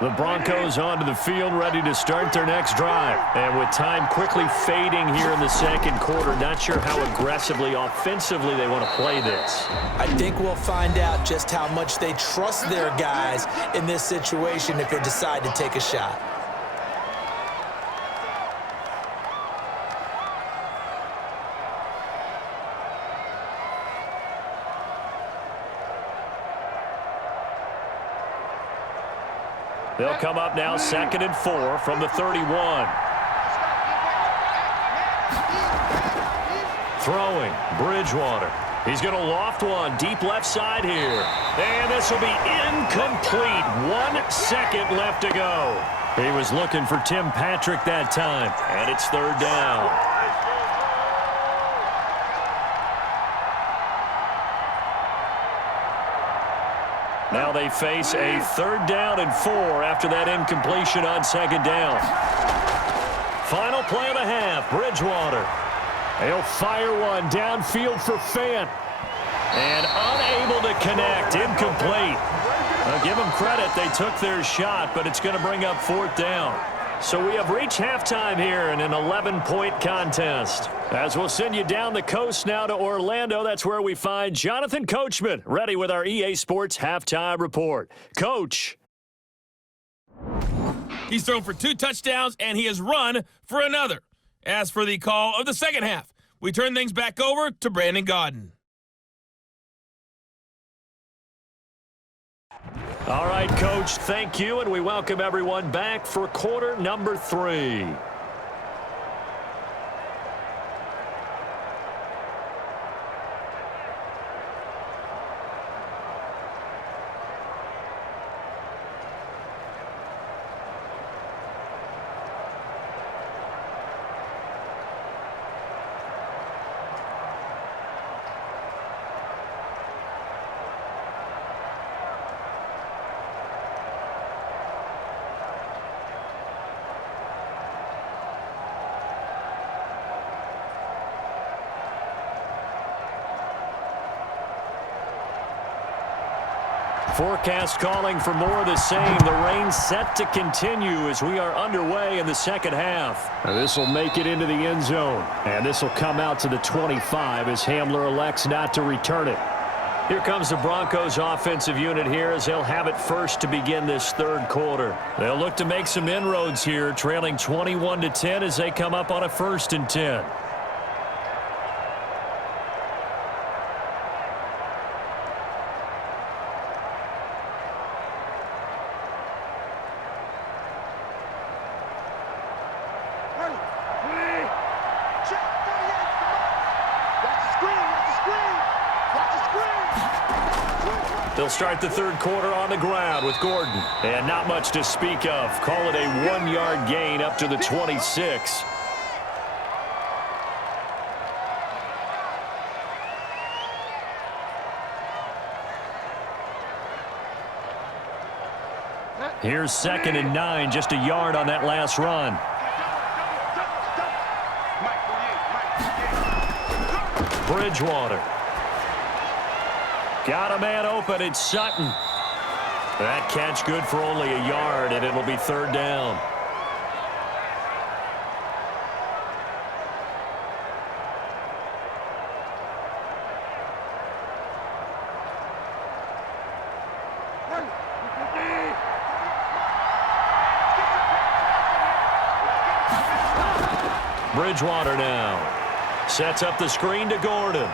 The Broncos onto the field, ready to start their next drive. And with time quickly fading here in the second quarter, not sure how aggressively, offensively they want to play this. I think we'll find out just how much they trust their guys in this situation if they decide to take a shot. They'll come up now 2nd and 4 from the 31. Throwing, Bridgewater. He's going to loft one deep left side here. And this will be incomplete. 1 second left to go. He was looking for Tim Patrick that time. And it's 3rd down. Now they face a 3rd down and 4 after that incompletion on 2nd down. Final play of the half, Bridgewater. He'll fire one downfield for Fant. And unable to connect, incomplete. I'll give them credit, they took their shot, but it's going to bring up 4th down. So we have reached halftime here in an 11-point contest. As we'll send you down the coast now to Orlando, that's where we find Jonathan Coachman, ready with our EA Sports Halftime Report. Coach. He's thrown for 2 touchdowns, and he has run for another. As for the call of the second half, we turn things back over to Brandon Gaudin. All right, Coach, thank you, and we welcome everyone back for quarter number 3. Forecast calling for more of the same. The rain set to continue as we are underway in the second half. This will make it into the end zone. And this will come out to the 25 as Hamler elects not to return it. Here comes the Broncos offensive unit here as they'll have it first to begin this 3rd quarter. They'll look to make some inroads here, trailing 21-10 as they come up on a 1st and 10. They'll start the 3rd quarter on the ground with Gordon. And not much to speak of. Call it a 1-yard gain up to the 26. Here's 2nd and 9, just a yard on that last run. Bridgewater. Got a man open, it's Sutton. That catch good for only a yard, and it'll be 3rd down. Bridgewater now. Sets up the screen to Gordon.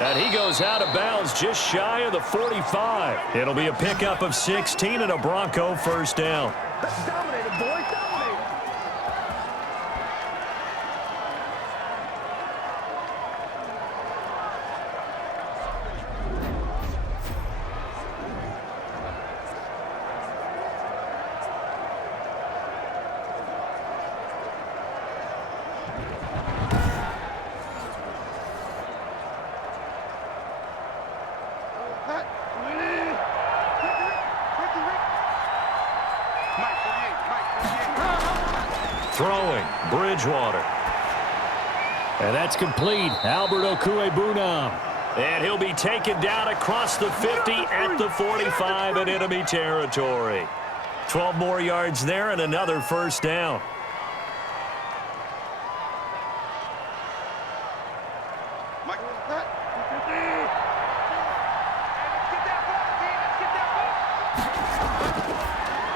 And he goes out of bounds just shy of the 45. It'll be a pickup of 16 and a Bronco first down. Dominated, boys. Dominated. Throwing, Bridgewater. And that's complete. Albert Okuebunam. And he'll be taken down across the 50 at the 45 in enemy territory. 12 more yards there and another first down.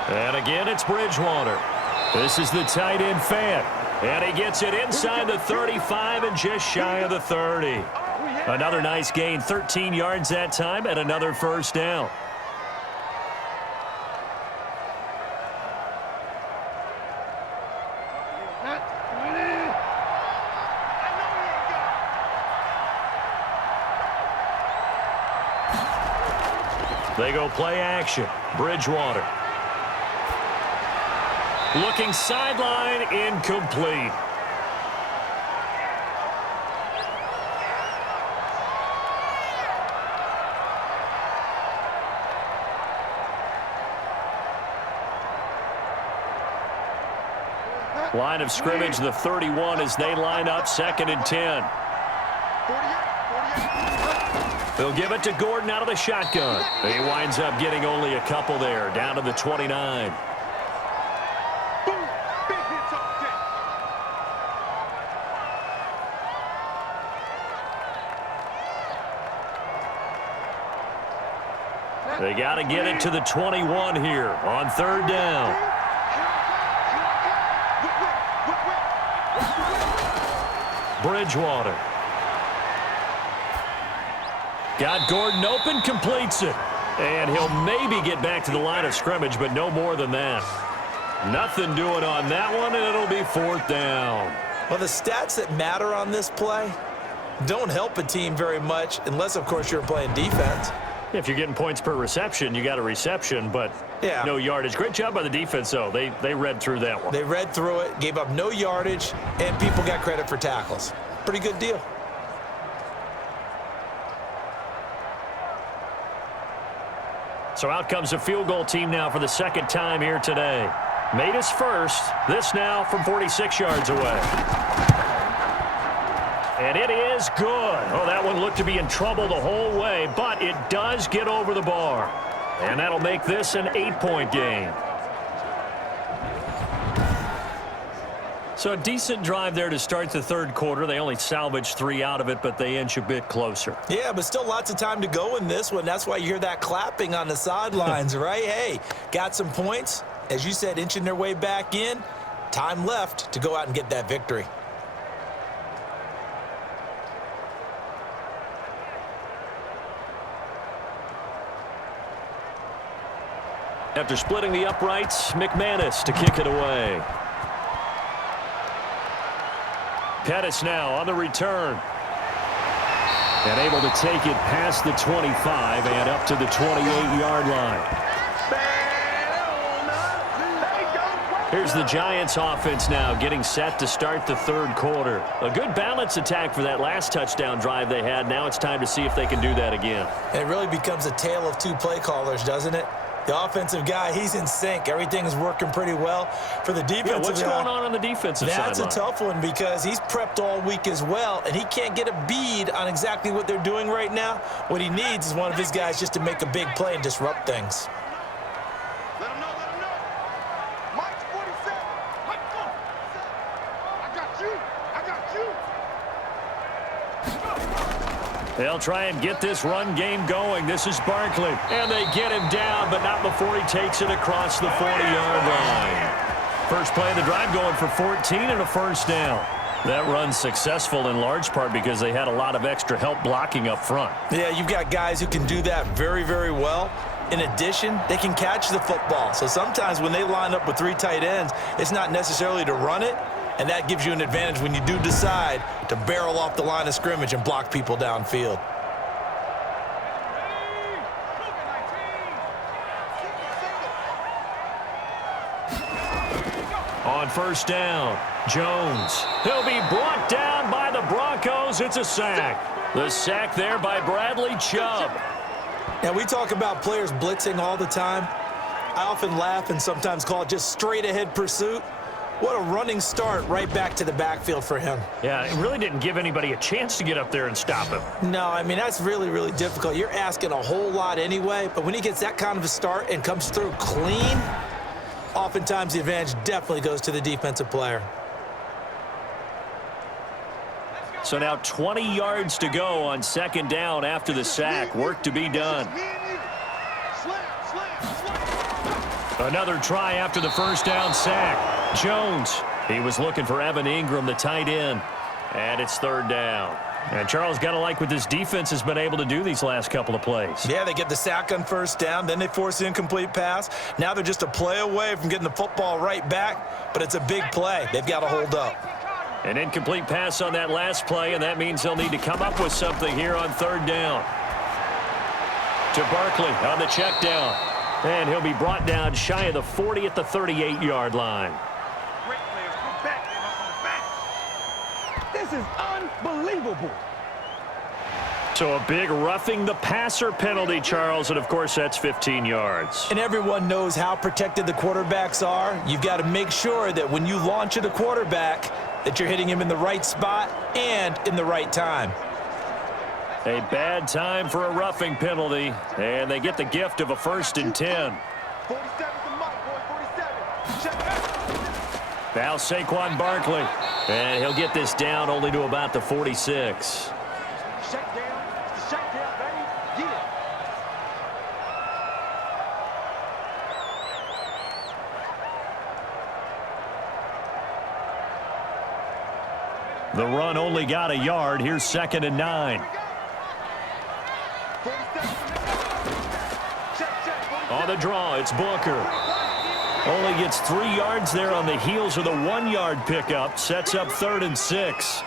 And again, it's Bridgewater. This is the tight end fan. And he gets it inside the 35 and just shy of the 30. Another nice gain, 13 yards that time, and another first down. They go play action. Bridgewater. Looking sideline, incomplete. Line of scrimmage, the 31 as they line up, 2nd and 10. They'll give it to Gordon out of the shotgun. He winds up getting only a couple there, down to the 29. They got to get it to the 21 here on 3rd down. Bridgewater. Got Gordon open, completes it. And he'll maybe get back to the line of scrimmage, but no more than that. Nothing doing on that one, and it'll be 4th down. Well, the stats that matter on this play don't help a team very much unless, of course, you're playing defense. If you're getting points per reception, you got a reception, but no yardage. Great job by the defense, though. They read through that one. They read through it, gave up no yardage, and people got credit for tackles. Pretty good deal. So out comes a field goal team now for the 2nd time here today. Made his first. This now from 46 yards away. And it is good. Oh, that one looked to be in trouble the whole way, but it does get over the bar. And that'll make this an 8-point game. So a decent drive there to start the 3rd quarter. They only salvaged 3 out of it, but they inch a bit closer. Yeah, but still lots of time to go in this one. That's why you hear that clapping on the sidelines, right? Hey, got some points. As you said, inching their way back in. Time left to go out and get that victory. After splitting the uprights, McManus to kick it away. Pettis now on the return. And able to take it past the 25 and up to the 28-yard line. Here's the Giants offense now getting set to start the 3rd quarter. A good balance attack for that last touchdown drive they had. Now it's time to see if they can do that again. It really becomes a tale of 2 play callers, doesn't it? The offensive guy, he's in sync. Everything is working pretty well. For the defensive what's guy, going on the defensive side? That's a tough one because he's prepped all week as well, and he can't get a bead on exactly what they're doing right now. What he needs is one of his guys just to make a big play and disrupt things. Let him know, let him know. Mike's 47. I got you. I got you. They'll try and get this run game going. This is Barkley. And they get him down, but not before he takes it across the 40-yard line. First play of the drive going for 14 and a first down. That run's successful in large part because they had a lot of extra help blocking up front. Yeah, you've got guys who can do that very, very well. In addition, they can catch the football. So sometimes when they line up with 3 tight ends, it's not necessarily to run it, and that gives you an advantage when you do decide to barrel off the line of scrimmage and block people downfield. On first down, Jones. He'll be brought down by the Broncos. It's a sack. The sack there by Bradley Chubb. Now, we talk about players blitzing all the time. I often laugh and sometimes call it just straight-ahead pursuit. What a running start right back to the backfield for him. Yeah, it really didn't give anybody a chance to get up there and stop him. No, I mean, that's really, really difficult. You're asking a whole lot anyway, but when he gets that kind of a start and comes through clean, oftentimes the advantage definitely goes to the defensive player. So now 20 yards to go on second down after the sack. Work to be done. Another try after the first down sack. Jones, he was looking for Evan Ingram, the tight end. And it's third down. And Charles, got to like what this defense has been able to do these last couple of plays. Yeah, they get the sack on first down, then they force the incomplete pass. Now they're just a play away from getting the football right back, but it's a big play. They've got to hold up. An incomplete pass on that last play, and that means they'll need to come up with something here on third down. To Barkley on the check down. And he'll be brought down shy of the 40 at the 38-yard line. This is unbelievable. So a big roughing the passer penalty, Charles, and of course that's 15 yards. And everyone knows how protected the quarterbacks are. You've got to make sure that when you launch at a quarterback that you're hitting him in the right spot and in the right time. A bad time for a roughing penalty, and they get the gift of a 1st and 10. 47 to Mike, boy, 47. Now Saquon Barkley, and he'll get this down only to about the 46. Shakedown, it's the shakedown, baby. Yeah. The run only got a yard. Here's 2nd and 9. On the draw, it's Booker. Only gets 3 yards there on the heels of the 1-yard pickup. Sets up 3rd and 6.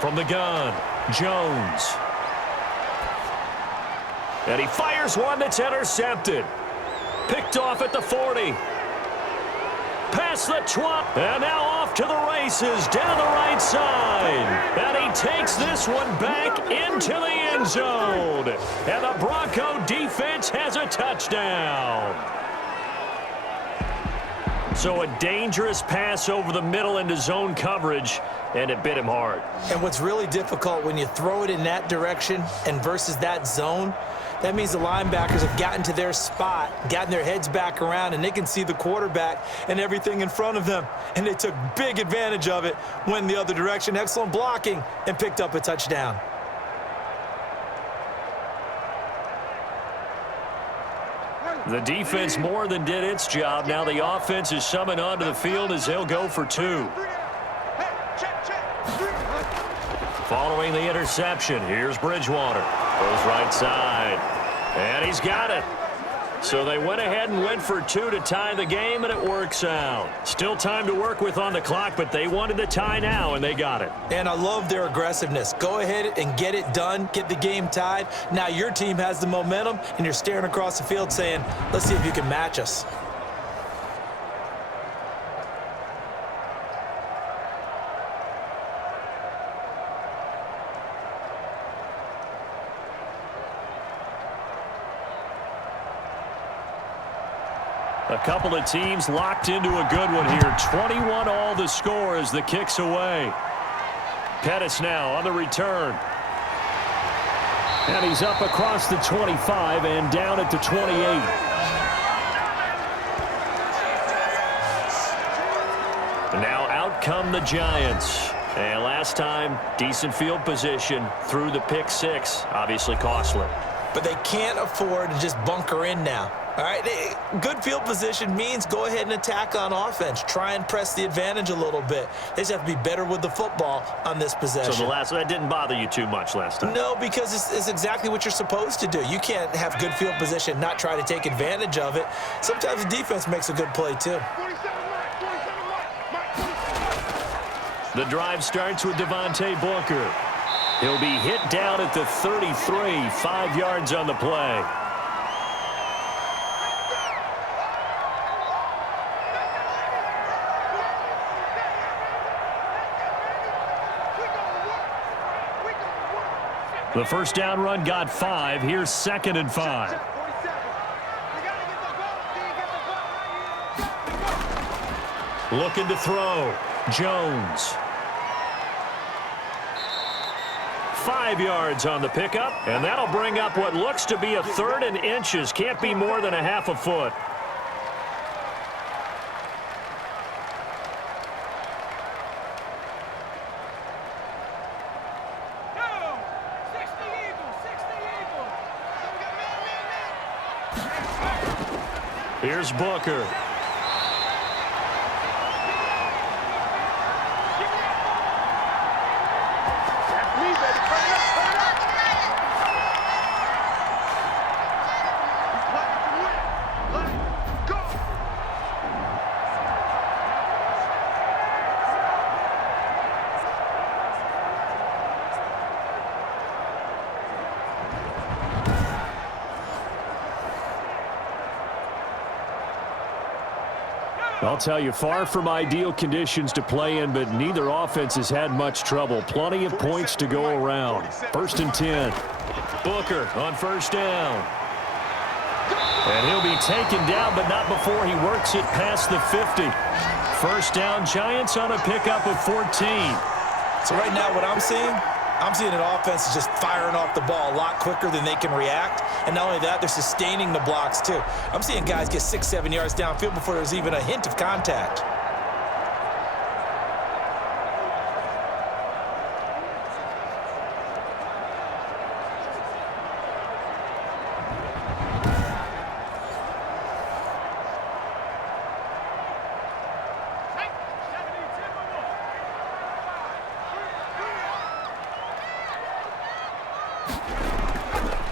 From the gun, Jones. And he fires one that's intercepted. Picked off at the 40. Past the 20. And now off to the races down the right side. And he takes this one back into the end zone. And the Bronco defense has a touchdown. So a dangerous pass over the middle into zone coverage, and it bit him hard. And what's really difficult when you throw it in that direction and versus that zone, that means the linebackers have gotten to their spot, gotten their heads back around, and they can see the quarterback and everything in front of them. And they took big advantage of it, went the other direction, excellent blocking, and picked up a touchdown. The defense more than did its job. Now the offense is summoned onto the field as they'll go for 2. Following the interception, here's Bridgewater. Goes right side. And he's got it. So they went ahead and went for 2 to tie the game, and it works out. Still time to work with on the clock, but they wanted the tie now, and they got it. And I love their aggressiveness. Go ahead and get it done, get the game tied. Now your team has the momentum, and you're staring across the field saying, let's see if you can match us. A couple of teams locked into a good one here. 21 all the score as the kick's away. Pettis now on the return. And he's up across the 25 and down at the 28. Now out come the Giants. And last time, decent field position through the pick six. Obviously costly. But they can't afford to just bunker in now. All right, good field position means go ahead and attack on offense. Try and press the advantage a little bit. They just have to be better with the football on this possession. So that didn't bother you too much last time? No, because it's exactly what you're supposed to do. You can't have good field position and not try to take advantage of it. Sometimes the defense makes a good play, too. The drive starts with Devontae Booker. He'll be hit down at the 33, 5 yards on the play. The first down run got 5. Here's 2nd and 5. Looking to throw. Jones. 5 yards on the pickup, and that'll bring up what looks to be a 3rd and inches. Can't be more than a half a foot. Here's Booker. I'll tell you, far from ideal conditions to play in, but neither offense has had much trouble. Plenty of points to go around. 1st and 10. Booker on 1st down. And he'll be taken down, but not before he works it past the 50. 1st down, Giants on a pickup of 14. So right now what I'm seeing an offense is just firing off the ball a lot quicker than they can react. And not only that, they're sustaining the blocks, too. I'm seeing guys get 6, 7 yards downfield before there's even a hint of contact.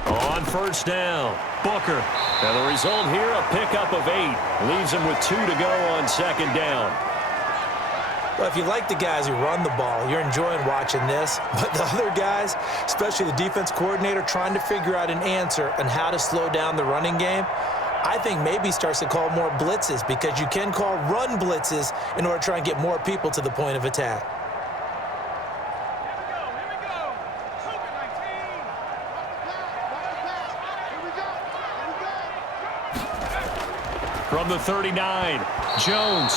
On 1st down, Booker. And the result here, a pickup of 8. Leaves him with 2 to go on 2nd down. Well, if you like the guys who run the ball, you're enjoying watching this. But the other guys, especially the defense coordinator, trying to figure out an answer on how to slow down the running game, I think maybe starts to call more blitzes, because you can call run blitzes in order to try and get more people to the point of attack. From the 39, Jones,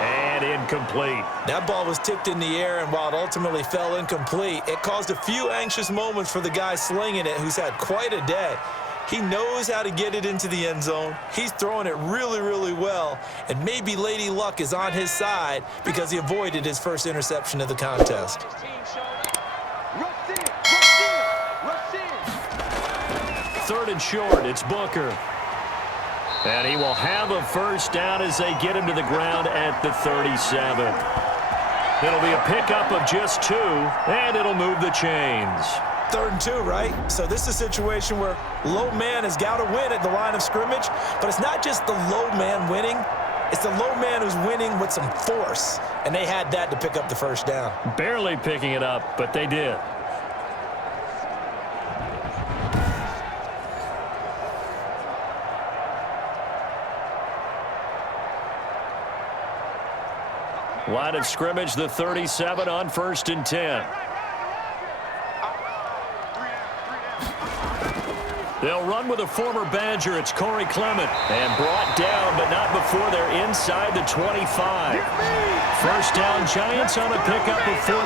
and incomplete. That ball was tipped in the air, and while it ultimately fell incomplete, it caused a few anxious moments for the guy slinging it, who's had quite a day. He knows how to get it into the end zone. He's throwing it really, really well, and maybe Lady Luck is on his side because he avoided his first interception of the contest. 3rd and short, it's Booker. And he will have a 1st down as they get him to the ground at the 37. It'll be a pickup of just 2, and it'll move the chains. 3rd and 2, right? So this is a situation where low man has got to win at the line of scrimmage, but it's not just the low man winning. It's the low man who's winning with some force, and they had that to pick up the 1st down. Barely picking it up, but they did. Line of scrimmage, the 37 on 1st and 10. They'll run with a former Badger. It's Corey Clement. And brought down, but not before they're inside the 25. 1st down, Giants on a pickup of 14.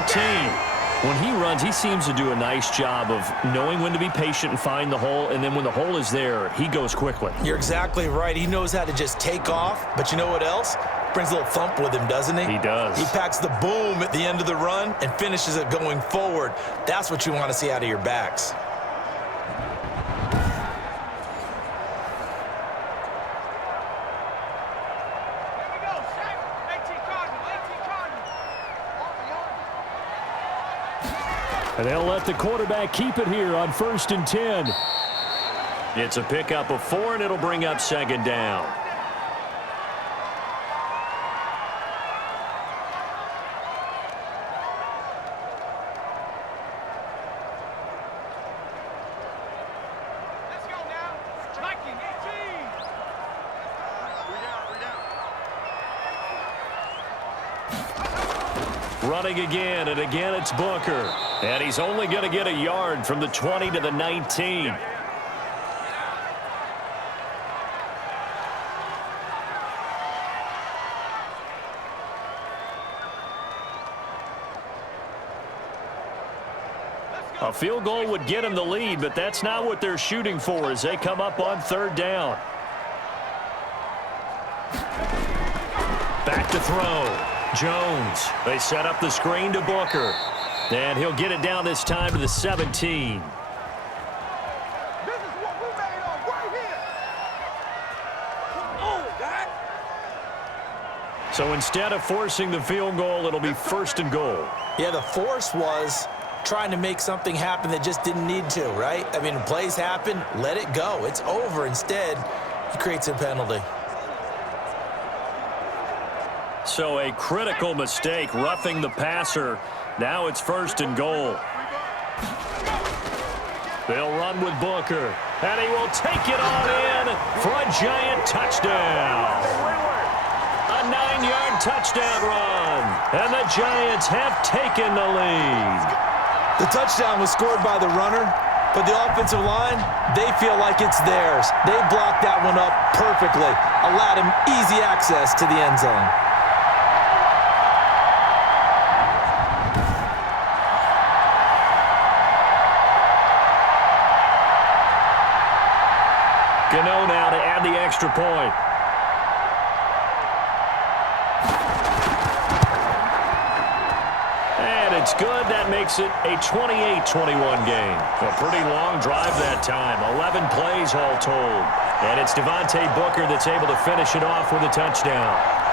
When he runs, he seems to do a nice job of knowing when to be patient and find the hole, and then when the hole is there, he goes quickly. You're exactly right. He knows how to just take off, but you know what else? Brings a little thump with him, doesn't he? He does. He packs the boom at the end of the run and finishes it going forward. That's what you want to see out of your backs. And they'll let the quarterback keep it here on 1st and 10. It's a pickup of 4, and it'll bring up 2nd down. Let's go now. Striking 18. Running again, and again it's Booker. And he's only going to get a yard from the 20 to the 19. A field goal would get him the lead, but that's not what they're shooting for as they come up on 3rd down. Back to throw. Jones. They set up the screen to Booker. And he'll get it down this time to the 17. This is what we made of right here. Oh, that. So instead of forcing the field goal, it'll be 1st and goal. Yeah, the force was trying to make something happen that just didn't need to, right? I mean, plays happen, let it go. It's over. Instead, he creates a penalty. So a critical mistake, roughing the passer. Now it's 1st and goal. They'll run with Booker, and he will take it on in for a giant touchdown. A 9-yard touchdown run, and the Giants have taken the lead. The touchdown was scored by the runner, but the offensive line, they feel like it's theirs. They blocked that one up perfectly, allowed him easy access to the end zone. Gano now to add the extra point. And it's good. That makes it a 28-21 game. A pretty long drive that time. 11 plays all told. And it's Devontae Booker that's able to finish it off with a touchdown.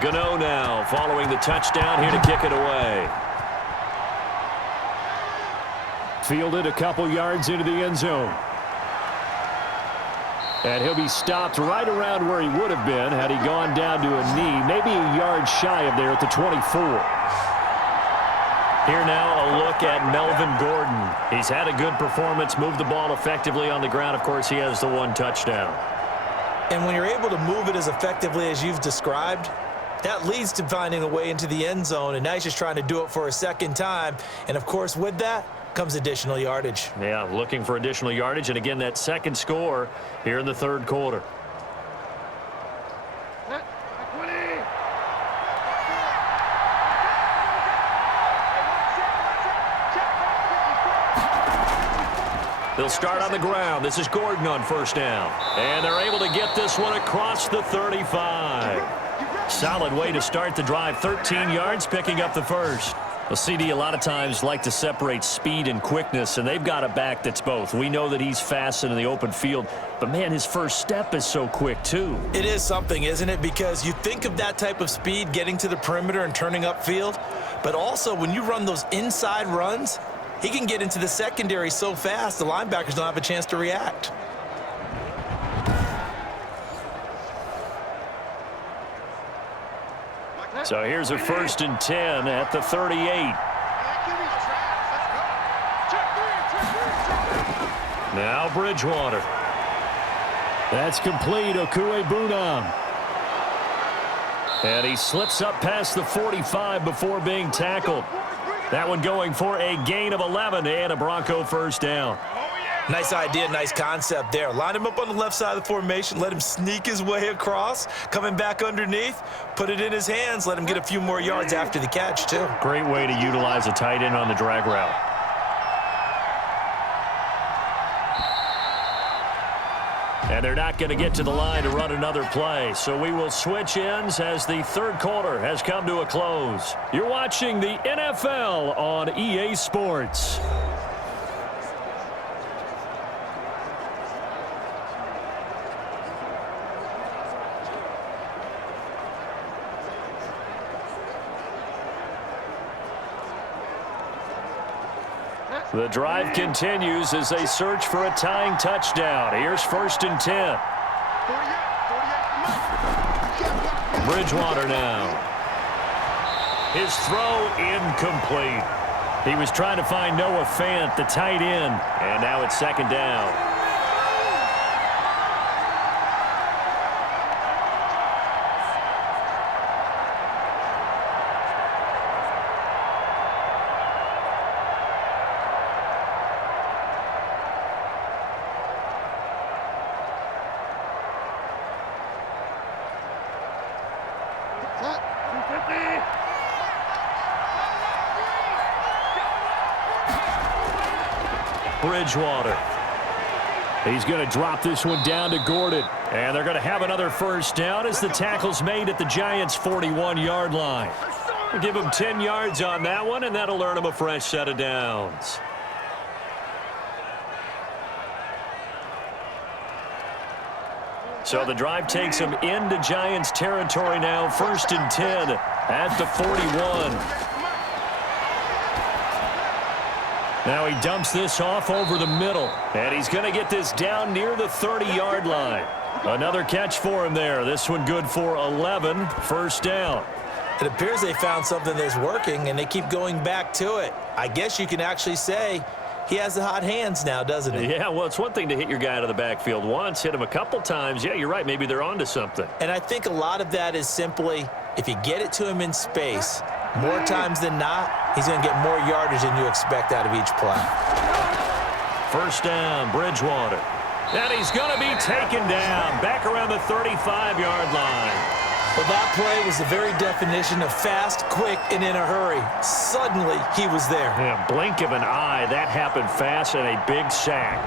Gano now following the touchdown here to kick it away. Fielded a couple yards into the end zone. And he'll be stopped right around where he would have been had he gone down to a knee, maybe a yard shy of there at the 24. Here now a look at Melvin Gordon. He's had a good performance, moved the ball effectively on the ground. Of course, he has the 1 touchdown. And when you're able to move it as effectively as you've described, that leads to finding a way into the end zone, and now he's just trying to do it for a 2nd time. And, of course, with that comes additional yardage. Yeah, looking for additional yardage, and again, that 2nd score here in the 3rd quarter. They'll start on the ground. This is Gordon on 1st down. And they're able to get this one across the 35. Solid way to start the drive. 13 yards, picking up the 1st. Well, CD, a lot of times like to separate speed and quickness, and they've got a back that's both. We know that he's fast in the open field, but, man, his first step is so quick, too. It is something, isn't it? Because you think of that type of speed getting to the perimeter and turning upfield, but also when you run those inside runs, he can get into the secondary so fast, the linebackers don't have a chance to react. So here's a 1st and 10 at the 38. Now Bridgewater. That's complete. Okuebunam. And he slips up past the 45 before being tackled. That one going for a gain of 11 and a Bronco first down. Nice idea, nice concept there. Line him up on the left side of the formation, let him sneak his way across, coming back underneath, put it in his hands, let him get a few more yards after the catch, too. Great way to utilize a tight end on the drag route. And they're not going to get to the line to run another play, so we will switch ends as the third quarter has come to a close. You're watching the NFL on EA Sports. The drive continues as they search for a tying touchdown. Here's 1st and 10. Bridgewater now. His throw incomplete. He was trying to find Noah Fant, the tight end, and now it's 2nd down. Bridgewater. He's going to drop this one down to Gordon. And they're going to have another first down as the tackle's made at the Giants' 41-yard line. We'll give him 10 yards on that one, and that'll earn him a fresh set of downs. So the drive takes him into Giants territory now. 1st and 10 at the 41. Now he dumps this off over the middle, and he's going to get this down near the 30-yard line. Another catch for him there. This one good for 11, first down. It appears they found something that's working, and they keep going back to it. I guess you can actually say he has the hot hands now, doesn't he? Yeah, well, it's one thing to hit your guy out of the backfield once, hit him a couple times. Yeah, you're right. Maybe they're onto something. And I think a lot of that is simply if you get it to him in space, more times than not, he's going to get more yardage than you expect out of each play. First down, Bridgewater. And he's going to be taken down back around the 35-yard line. Well, that play was the very definition of fast, quick, and in a hurry. Suddenly, he was there. Yeah, blink of an eye. That happened fast and a big sack.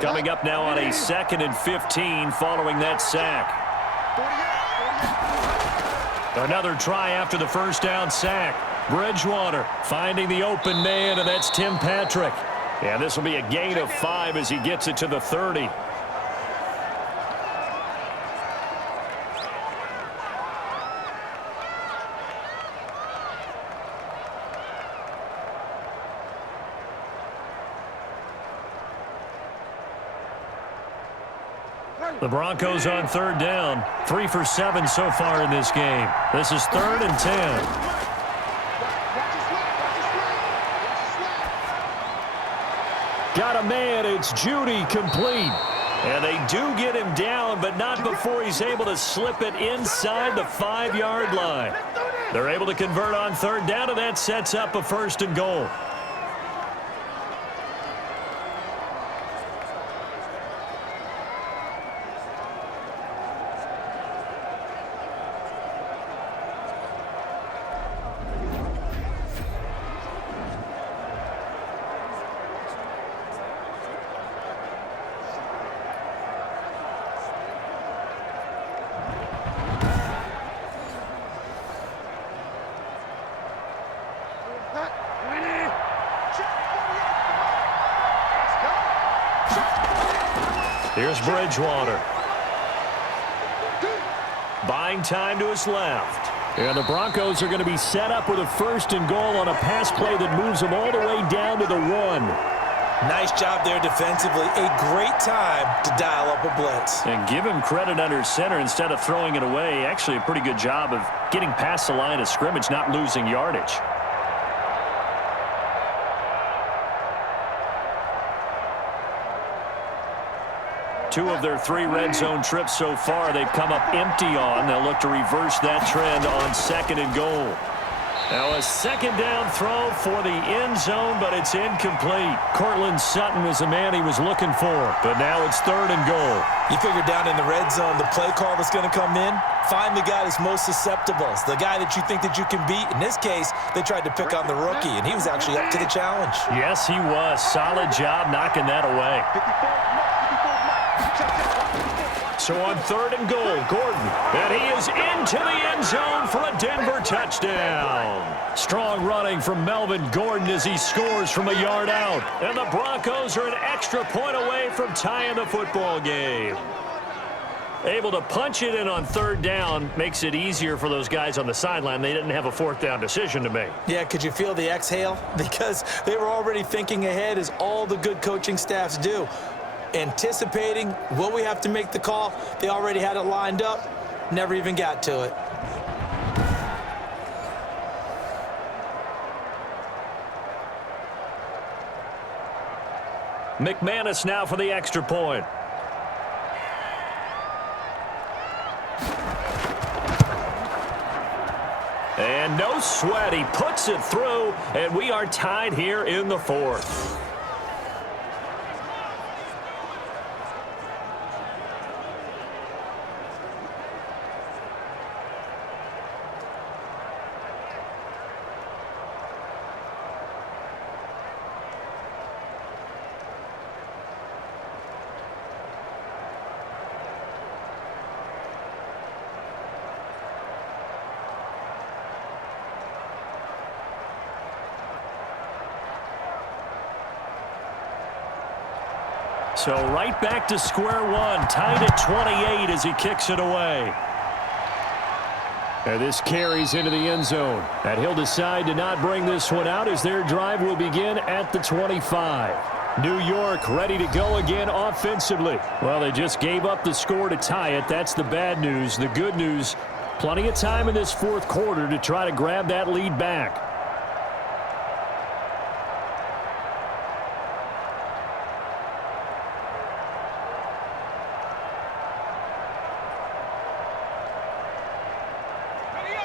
Coming up now on a 2nd and 15 following that sack. Another try after the first down sack. Bridgewater finding the open man, and that's Tim Patrick. And this will be a gain of 5 as he gets it to the 30. The Broncos on 3rd down. 3 for 7 so far in this game. This is 3rd and 10. Got a man. It's Judy complete. And they do get him down, but not before he's able to slip it inside the 5-yard line. They're able to convert on 3rd down, and that sets up a 1st and goal. Here's Bridgewater. Buying time to his left. And the Broncos are going to be set up with a 1st and goal on a pass play that moves them all the way down to the 1. Nice job there defensively. A great time to dial up a blitz. And give him credit under center instead of throwing it away. Actually, a pretty good job of getting past the line of scrimmage, not losing yardage. Two of their 3 red zone trips so far, they've come up empty on. They'll look to reverse that trend on 2nd and goal. Now a 2nd down throw for the end zone, but it's incomplete. Cortland Sutton was the man he was looking for, but now it's 3rd and goal. You figure down in the red zone, the play call that's going to come in, find the guy that's most susceptible, the guy that you think that you can beat. In this case, they tried to pick on the rookie, and he was actually up to the challenge. Yes, he was. Solid job knocking that away. So on 3rd and goal, Gordon, and he is into the end zone for a Denver touchdown. Strong running from Melvin Gordon as he scores from a yard out. And the Broncos are an extra point away from tying the football game. Able to punch it in on 3rd down makes it easier for those guys on the sideline. They didn't have a 4th down decision to make. Yeah, could you feel the exhale? Because they were already thinking ahead, as all the good coaching staffs do. Anticipating, will we have to make the call? They already had it lined up, never even got to it. McManus now for the extra point. And no sweat, he puts it through, and we are tied here in the 4th. So right back to square one, tied at 28 as he kicks it away. And this carries into the end zone. And he'll decide to not bring this one out as their drive will begin at the 25. New York ready to go again offensively. Well, they just gave up the score to tie it. That's the bad news. The good news, plenty of time in this 4th quarter to try to grab that lead back.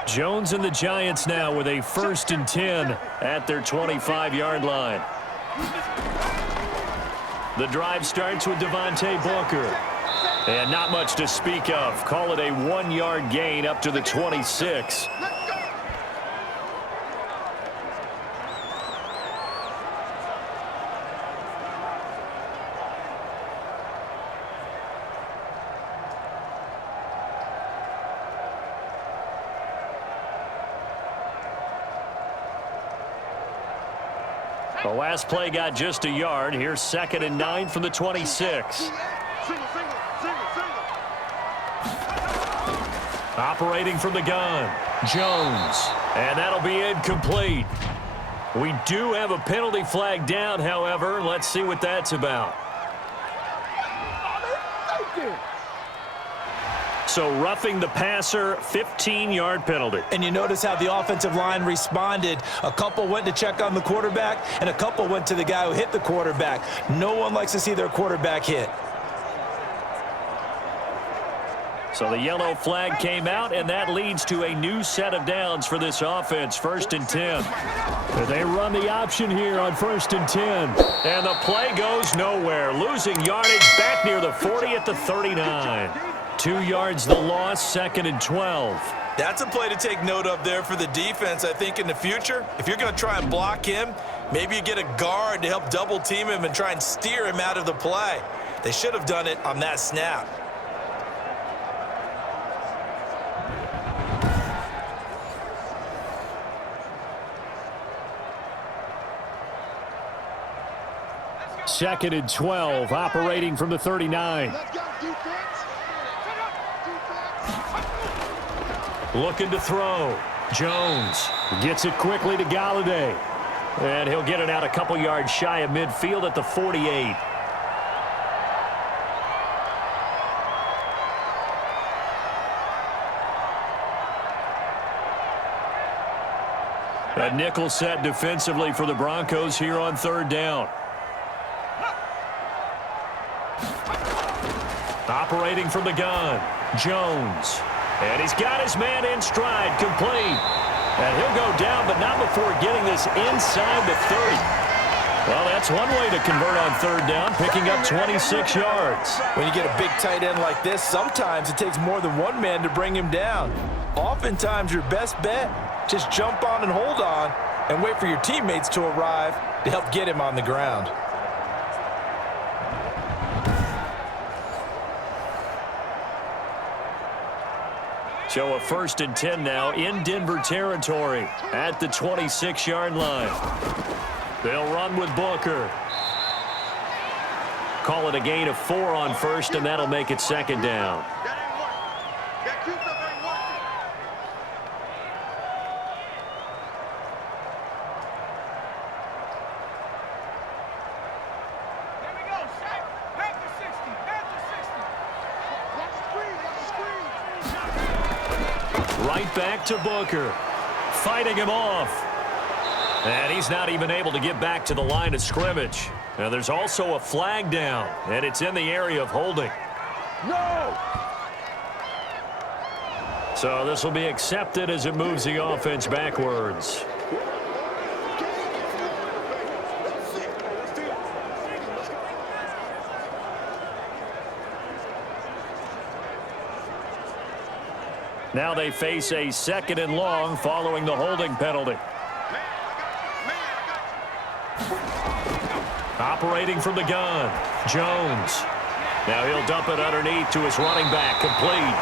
Jones and the Giants now with a 1st and 10 at their 25-yard line. The drive starts with Devontae Booker. And not much to speak of. Call it a 1-yard gain up to the 26. The last play got just a yard. Here's 2nd and 9 from the 26. Operating from the gun, Jones. And that'll be incomplete. We do have a penalty flag down, however. Let's see what that's about. So roughing the passer, 15-yard penalty. And you notice how the offensive line responded. A couple went to check on the quarterback, and a couple went to the guy who hit the quarterback. No one likes to see their quarterback hit. So the yellow flag came out, and that leads to a new set of downs for this offense. 1st and 10. And they run the option here on 1st and 10. And the play goes nowhere. Losing yardage back near the 40 at the 39. 2 yards the loss, 2nd and 12. That's a play to take note of there for the defense. I think in the future, if you're going to try and block him, maybe you get a guard to help double team him and try and steer him out of the play. They should have done it on that snap. Second and 12, operating from the 39. Looking to throw. Jones gets it quickly to Galladay. And he'll get it out a couple yards shy of midfield at the 48. A nickel set defensively for the Broncos here on third down. Operating from the gun, Jones. And he's got his man in stride, complete. And he'll go down, but not before getting this inside the 30. Well, that's one way to convert on third down, picking up 26 yards. When you get a big tight end like this, sometimes it takes more than one man to bring him down. Oftentimes, your best bet, just jump on and hold on and wait for your teammates to arrive to help get him on the ground. So a 1st and 10 now in Denver territory at the 26-yard line. They'll run with Booker. Call it a gain of 4 on first, and that'll make it second down. That ain't working. That cute stuff ain't working. There we go. Shaq. Panther 60. Panther 60. Watch the screen. Watch the screen. Right back to Booker. Fighting him off. And he's not even able to get back to the line of scrimmage. Now there's also a flag down, and it's in the area of holding. No! So this will be accepted as it moves the offense backwards. Now they face a 2nd and long following the holding penalty. Operating from the gun, Jones. Now he'll dump it underneath to his running back, complete.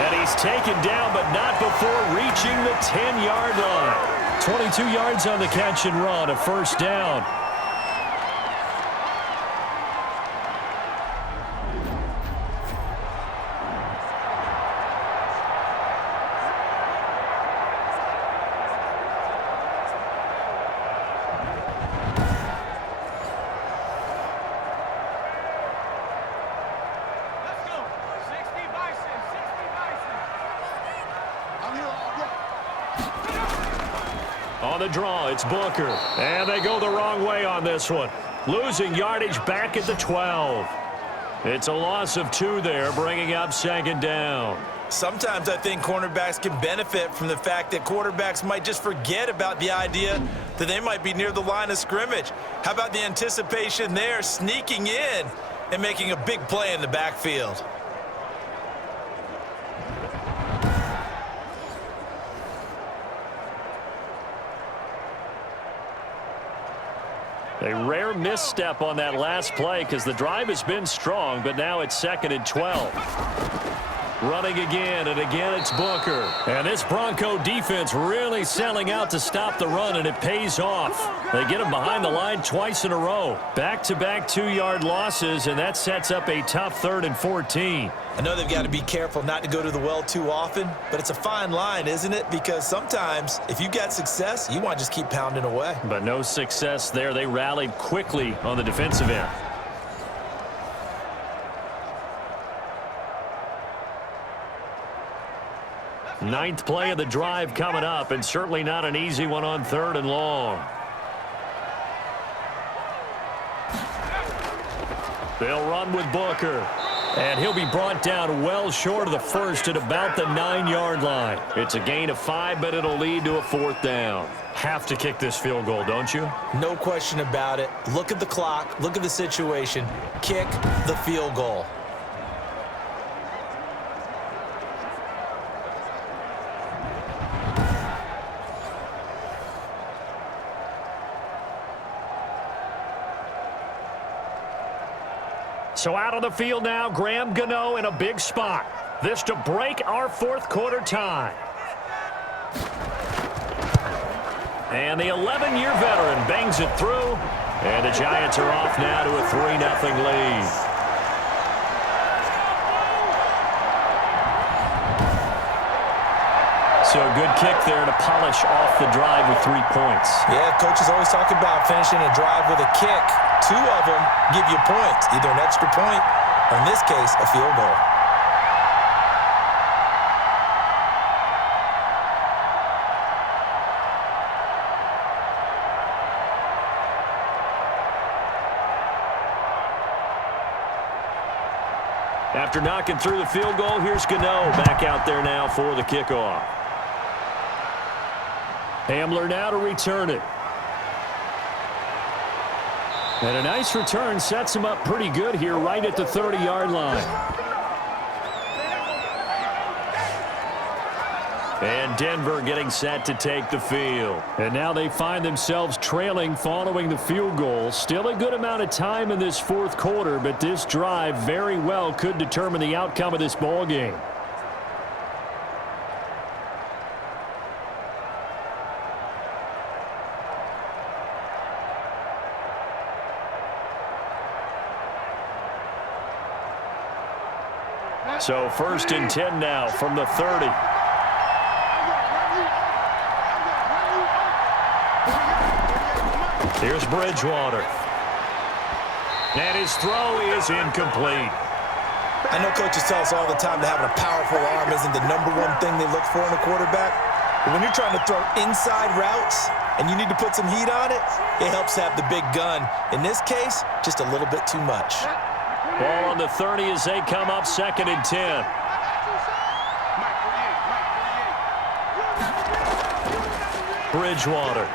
And he's taken down, but not before reaching the 10-yard line. 22 yards on the catch and run, a first down. On the draw, it's Booker. And they go the wrong way on this one. Losing yardage back at the 12. It's a loss of 2 there, bringing up second down. Sometimes I think cornerbacks can benefit from the fact that quarterbacks might just forget about the idea that they might be near the line of scrimmage. How about the anticipation there, sneaking in and making a big play in the backfield? A rare misstep on that last play because the drive has been strong, but now it's 2nd and 12. Running again, and again it's Booker. And this Bronco defense really selling out to stop the run, and it pays off. They get him behind the line twice in a row. Back-to-back 2-yard losses, and that sets up a tough 3rd and 14. I know they've got to be careful not to go to the well too often, but it's a fine line, isn't it? Because sometimes, if you got success, you want to just keep pounding away. But no success there. They rallied quickly on the defensive end. Ninth play of the drive coming up, and certainly not an easy one on 3rd and long. They'll run with Booker. And he'll be brought down well short of the first at about the 9-yard line. It's a gain of 5, but it'll lead to a 4th down. Have to kick this field goal, don't you? No question about it. Look at the clock. Look at the situation. Kick the field goal. So out on the field now, Graham Gano in a big spot. This to break our 4th quarter tie. And the 11-year veteran bangs it through. And the Giants are off now to a 3-0 lead. So a good kick there to polish off the drive with 3 points. Yeah, coach is always talking about finishing a drive with a kick. 2 of them give you points, either an extra point or, in this case, a field goal. After knocking through the field goal, here's Gano back out there now for the kickoff. Hamler now to return it. And a nice return sets him up pretty good here right at the 30-yard line. And Denver getting set to take the field. And now they find themselves trailing following the field goal. Still a good amount of time in this fourth quarter, but this drive very well could determine the outcome of this ball game. So 1st and 10 now from the 30. Here's Bridgewater. And his throw is incomplete. I know coaches tell us all the time that having a powerful arm isn't the #1 thing they look for in a quarterback. But when you're trying to throw inside routes and you need to put some heat on it, it helps to have the big gun. In this case, just a little bit too much. Ball on the 30 as they come up 2nd and 10. Bridgewater.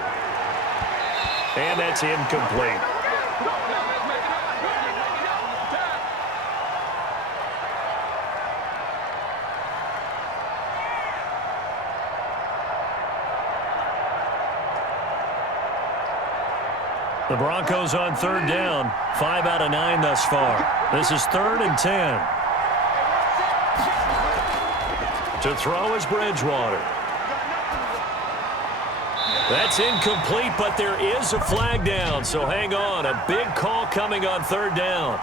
And that's incomplete. The Broncos on 3rd down. 5 out of 9 thus far. This is 3rd and 10. To throw is Bridgewater. That's incomplete, but there is a flag down, so hang on. A big call coming on 3rd down.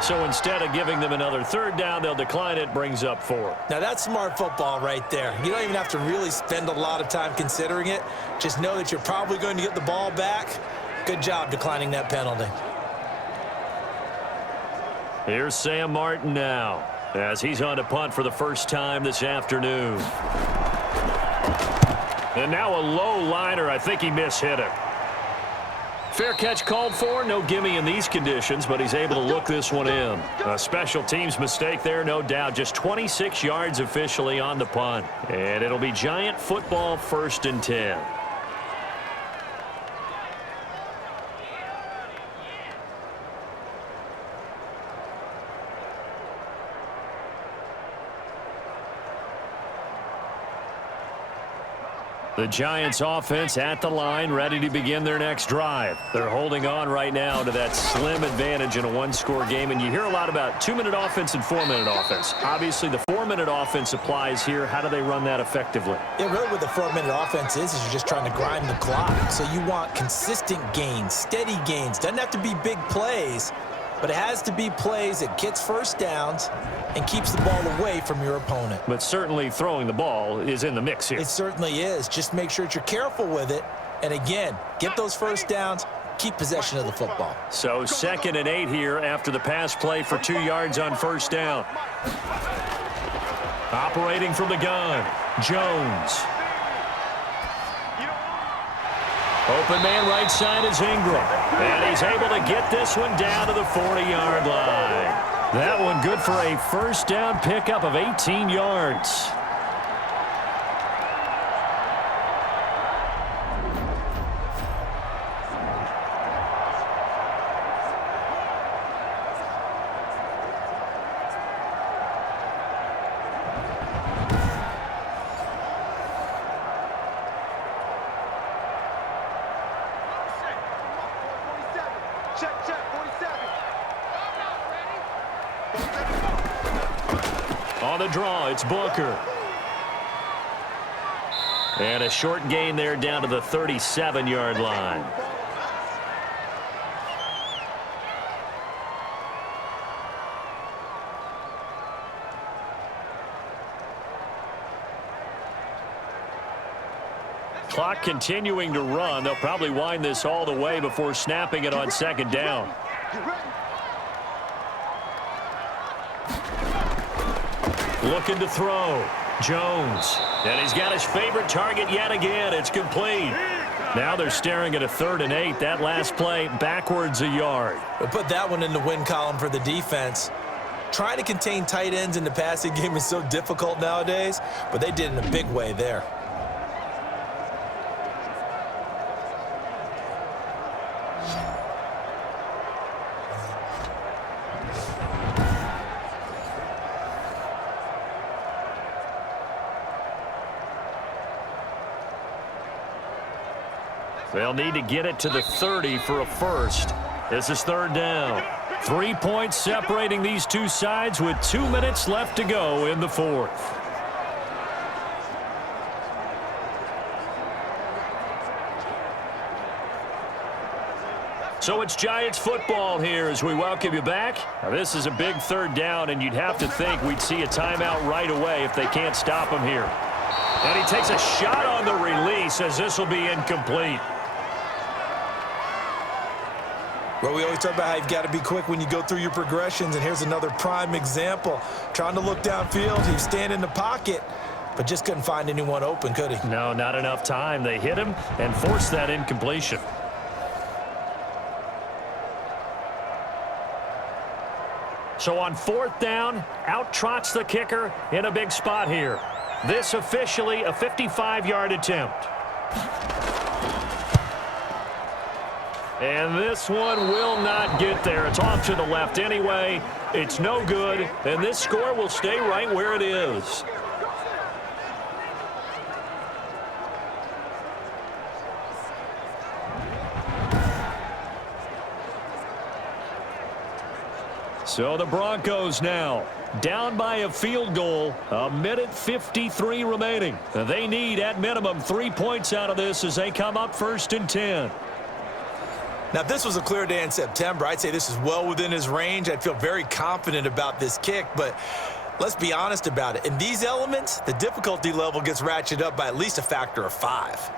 So instead of giving them another 3rd down, they'll decline it, brings up 4. Now, that's smart football right there. You don't even have to really spend a lot of time considering it. Just know that you're probably going to get the ball back. Good job declining that penalty. Here's Sam Martin now, as he's on to punt for the first time this afternoon. And now a low liner. I think he mishit it. Fair catch called for. No gimme in these conditions, but he's able to look this one in. A special teams mistake there, no doubt. Just 26 yards officially on the punt. And it'll be Giant football 1st and 10. The Giants offense at the line, ready to begin their next drive. They're holding on right now to that slim advantage in a one-score game, and you hear a lot about 2-minute offense and 4-minute offense. Obviously, the 4-minute offense applies here. How do they run that effectively? Yeah, really what the 4-minute offense is you're just trying to grind the clock. So you want consistent gains, steady gains. Doesn't have to be big plays, but it has to be plays that gets first downs and keeps the ball away from your opponent. But certainly throwing the ball is in the mix here. It certainly is. Just make sure that you're careful with it. And again, get those first downs, keep possession of the football. So 2nd and 8 here after the pass play for 2 yards on 1st down. Operating from the gun, Jones. Open man right side is Ingram. And he's able to get this one down to the 40-yard line. That one good for a first down pickup of 18 yards. On the draw, it's Booker. And a short gain there down to the 37-yard line. clock continuing to run. They'll probably wind this all the way before snapping it on second down. Looking to throw. Jones. And he's got his favorite target yet again. It's complete. Now they're staring at a 3rd and 8. That last play backwards a yard. We'll put that one in the win column for the defense. Trying to contain tight ends in the passing game is so difficult nowadays, but they did in a big way there. They'll need to get it to the 30 for a first. This is 3rd down. 3 points separating these two sides with 2 minutes left to go in the 4th. So it's Giants football here as we welcome you back. Now this is a big 3rd down, and you'd have to think we'd see a timeout right away if they can't stop him here. And he takes a shot on the release as this will be incomplete. Well, we always talk about how you've got to be quick when you go through your progressions, and here's another prime example. Trying to look downfield, he was standing in the pocket, but just couldn't find anyone open, could he? No, not enough time. They hit him and forced that incompletion. So on 4th down, out trots the kicker in a big spot here. This officially a 55-yard attempt. And this one will not get there. It's off to the left anyway. It's no good, and this score will stay right where it is. So the Broncos now down by a field goal, 1:53 remaining. They need at minimum 3 points out of this as they come up 1st and 10. Now, if this was a clear day in September, I'd say this is well within his range. I'd feel very confident about this kick, but let's be honest about it. In these elements, the difficulty level gets ratcheted up by at least a factor of 5.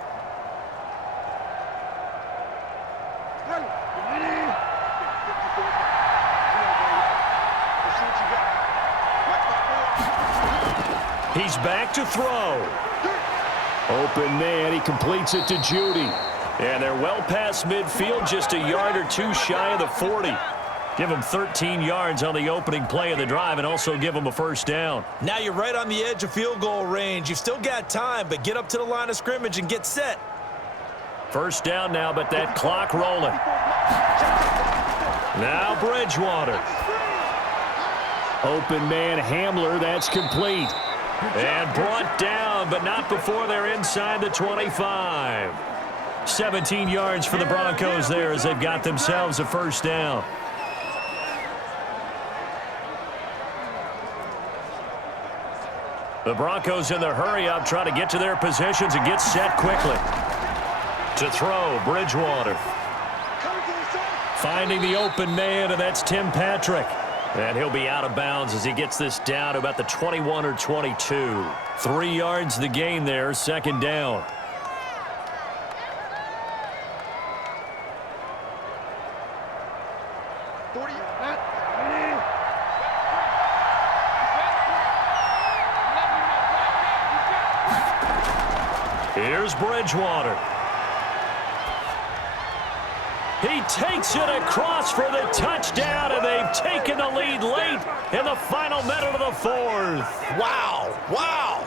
He's back to throw. Open man, he completes it to Judy. And they're well past midfield, just a yard or two shy of the 40. Give them 13 yards on the opening play of the drive and also give them a 1st down. Now you're right on the edge of field goal range. You've still got time, but get up to the line of scrimmage and get set. 1st down now, but that clock rolling. Now Bridgewater. Open man Hamler, that's complete. And brought down, but not before they're inside the 25. 17 yards for the Broncos there as they've got themselves a 1st down. The Broncos in the hurry-up trying to get to their positions and get set quickly. To throw, Bridgewater. Finding the open man, and that's Tim Patrick. And he'll be out of bounds as he gets this down to about the 21 or 22. 3 yards the gain there, 2nd down. Here's Bridgewater. He takes it across for the touchdown, and they've taken the lead late in the final minute of the 4th. Wow. Wow.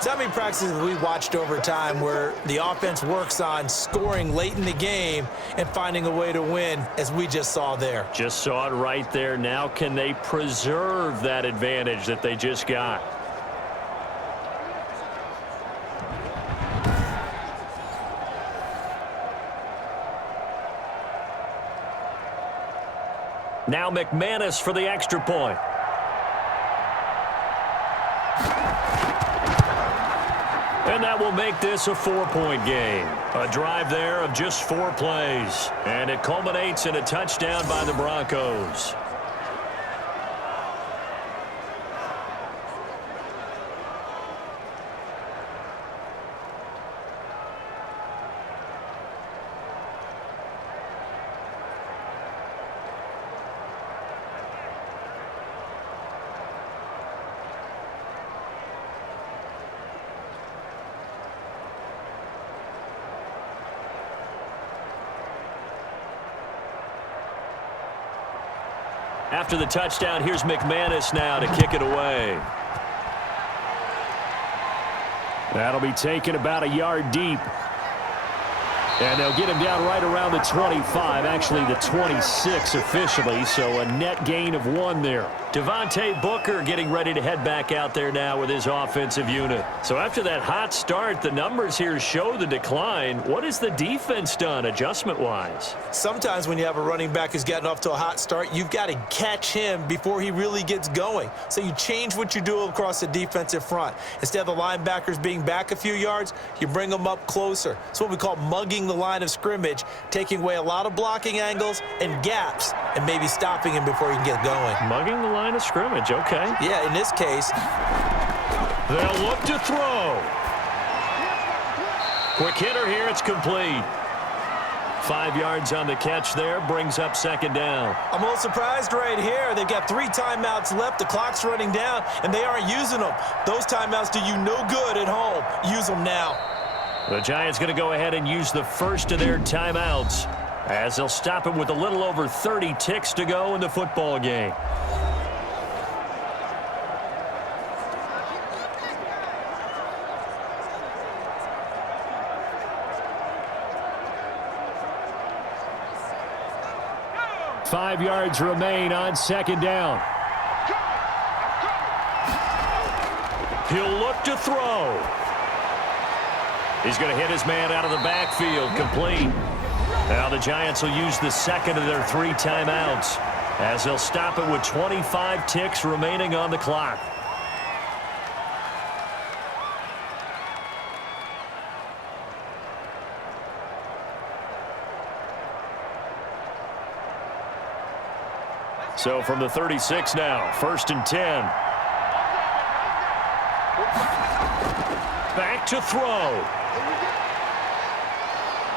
So how many practices have we watched over time where the offense works on scoring late in the game and finding a way to win, as we just saw there? Just saw it right there. Now can they preserve that advantage that they just got? Now McManus for the extra point. And that will make this a 4-point game. A drive there of just 4 plays. And it culminates in a touchdown by the Broncos. After the touchdown, here's McManus now to kick it away. That'll be taken about a yard deep. And they'll get him down right around the 25, actually the 26 officially, so a net gain of 1 there. Devontae Booker getting ready to head back out there now with his offensive unit. So after that hot start, the numbers here show the decline. What has the defense done adjustment-wise? Sometimes when you have a running back who's gotten off to a hot start, you've got to catch him before he really gets going. So you change what you do across the defensive front. Instead of the linebackers being back a few yards, you bring them up closer. It's what we call mugging the line of scrimmage, taking away a lot of blocking angles and gaps, and maybe stopping him before he can get going. Mugging the line of scrimmage, okay. Yeah, in this case, they'll look to throw. Quick hitter here, it's complete. 5 yards on the catch there, brings up second down. I'm a little surprised right here. They've got 3 timeouts left. The clock's running down, and they aren't using them. Those timeouts do you no good at home. Use them now. The Giants going to go ahead and use the first of their timeouts as they'll stop it with a little over 30 ticks to go in the football game. Five yards remain on second down. He'll look to throw. He's going to hit his man out of the backfield, complete. Now the Giants will use the second of their 3 timeouts as they'll stop it with 25 ticks remaining on the clock. So from the 36 now, 1st and 10. Back to throw.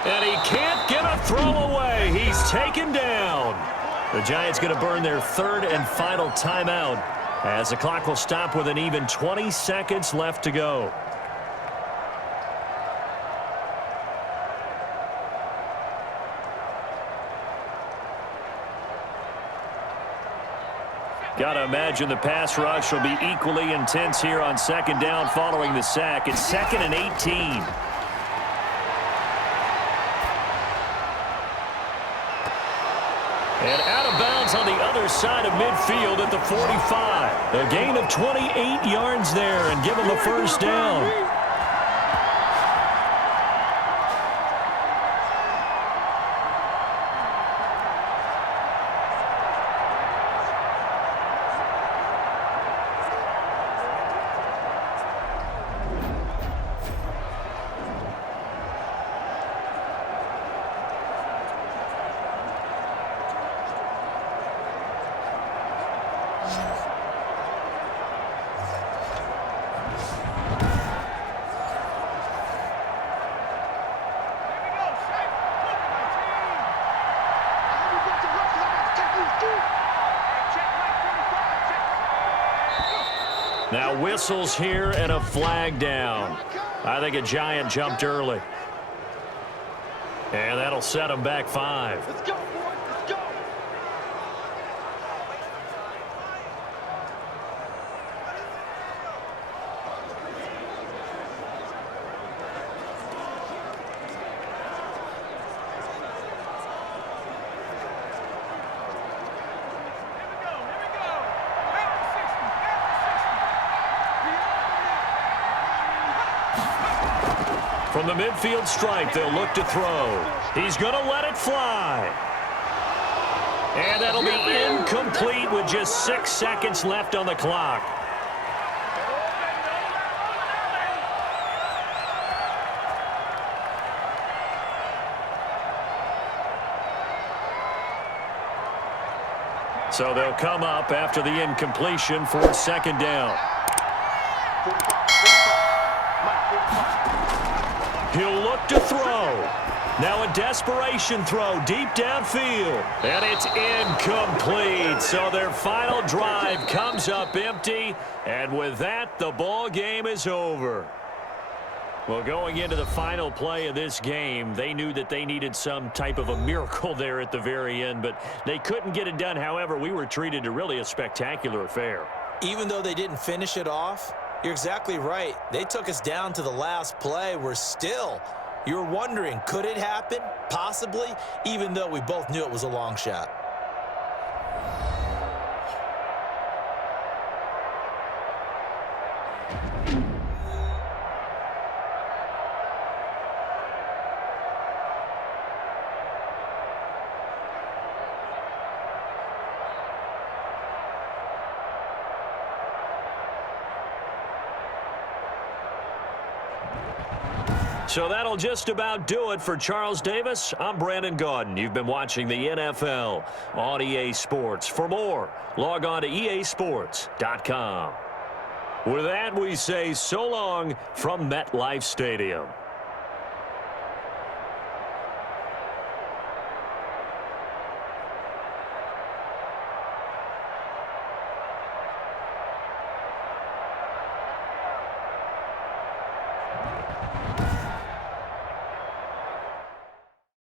And he can't get a throw away. He's taken down. The Giants going to burn their 3rd and final timeout as the clock will stop with an even 20 seconds left to go. Got to imagine the pass rush will be equally intense here on second down following the sack. It's 2nd and 18. And out of bounds on the other side of midfield at the 45. A gain of 28 yards there and give him a first down. Now whistles here and a flag down. I think a Giant jumped early. And that'll set him back 5. Let's go, boy. Let's go. From the midfield stripe, they'll look to throw. He's going to let it fly. And that'll be incomplete with just 6 seconds left on the clock. So they'll come up after the incompletion for second down. He'll look to throw. Now a desperation throw deep downfield. And it's incomplete. So their final drive comes up empty. And with that, the ball game is over. Well, going into the final play of this game, they knew that they needed some type of a miracle there at the very end, but they couldn't get it done. However, we were treated to really a spectacular affair. Even though they didn't finish it off, you're exactly right. They took us down to the last play. You're wondering, could it happen? Possibly, even though we both knew it was a long shot. So that'll just about do it for Charles Davis. I'm Brandon Gaudin. You've been watching the NFL on EA Sports. For more, log on to easports.com. With that, we say so long from MetLife Stadium.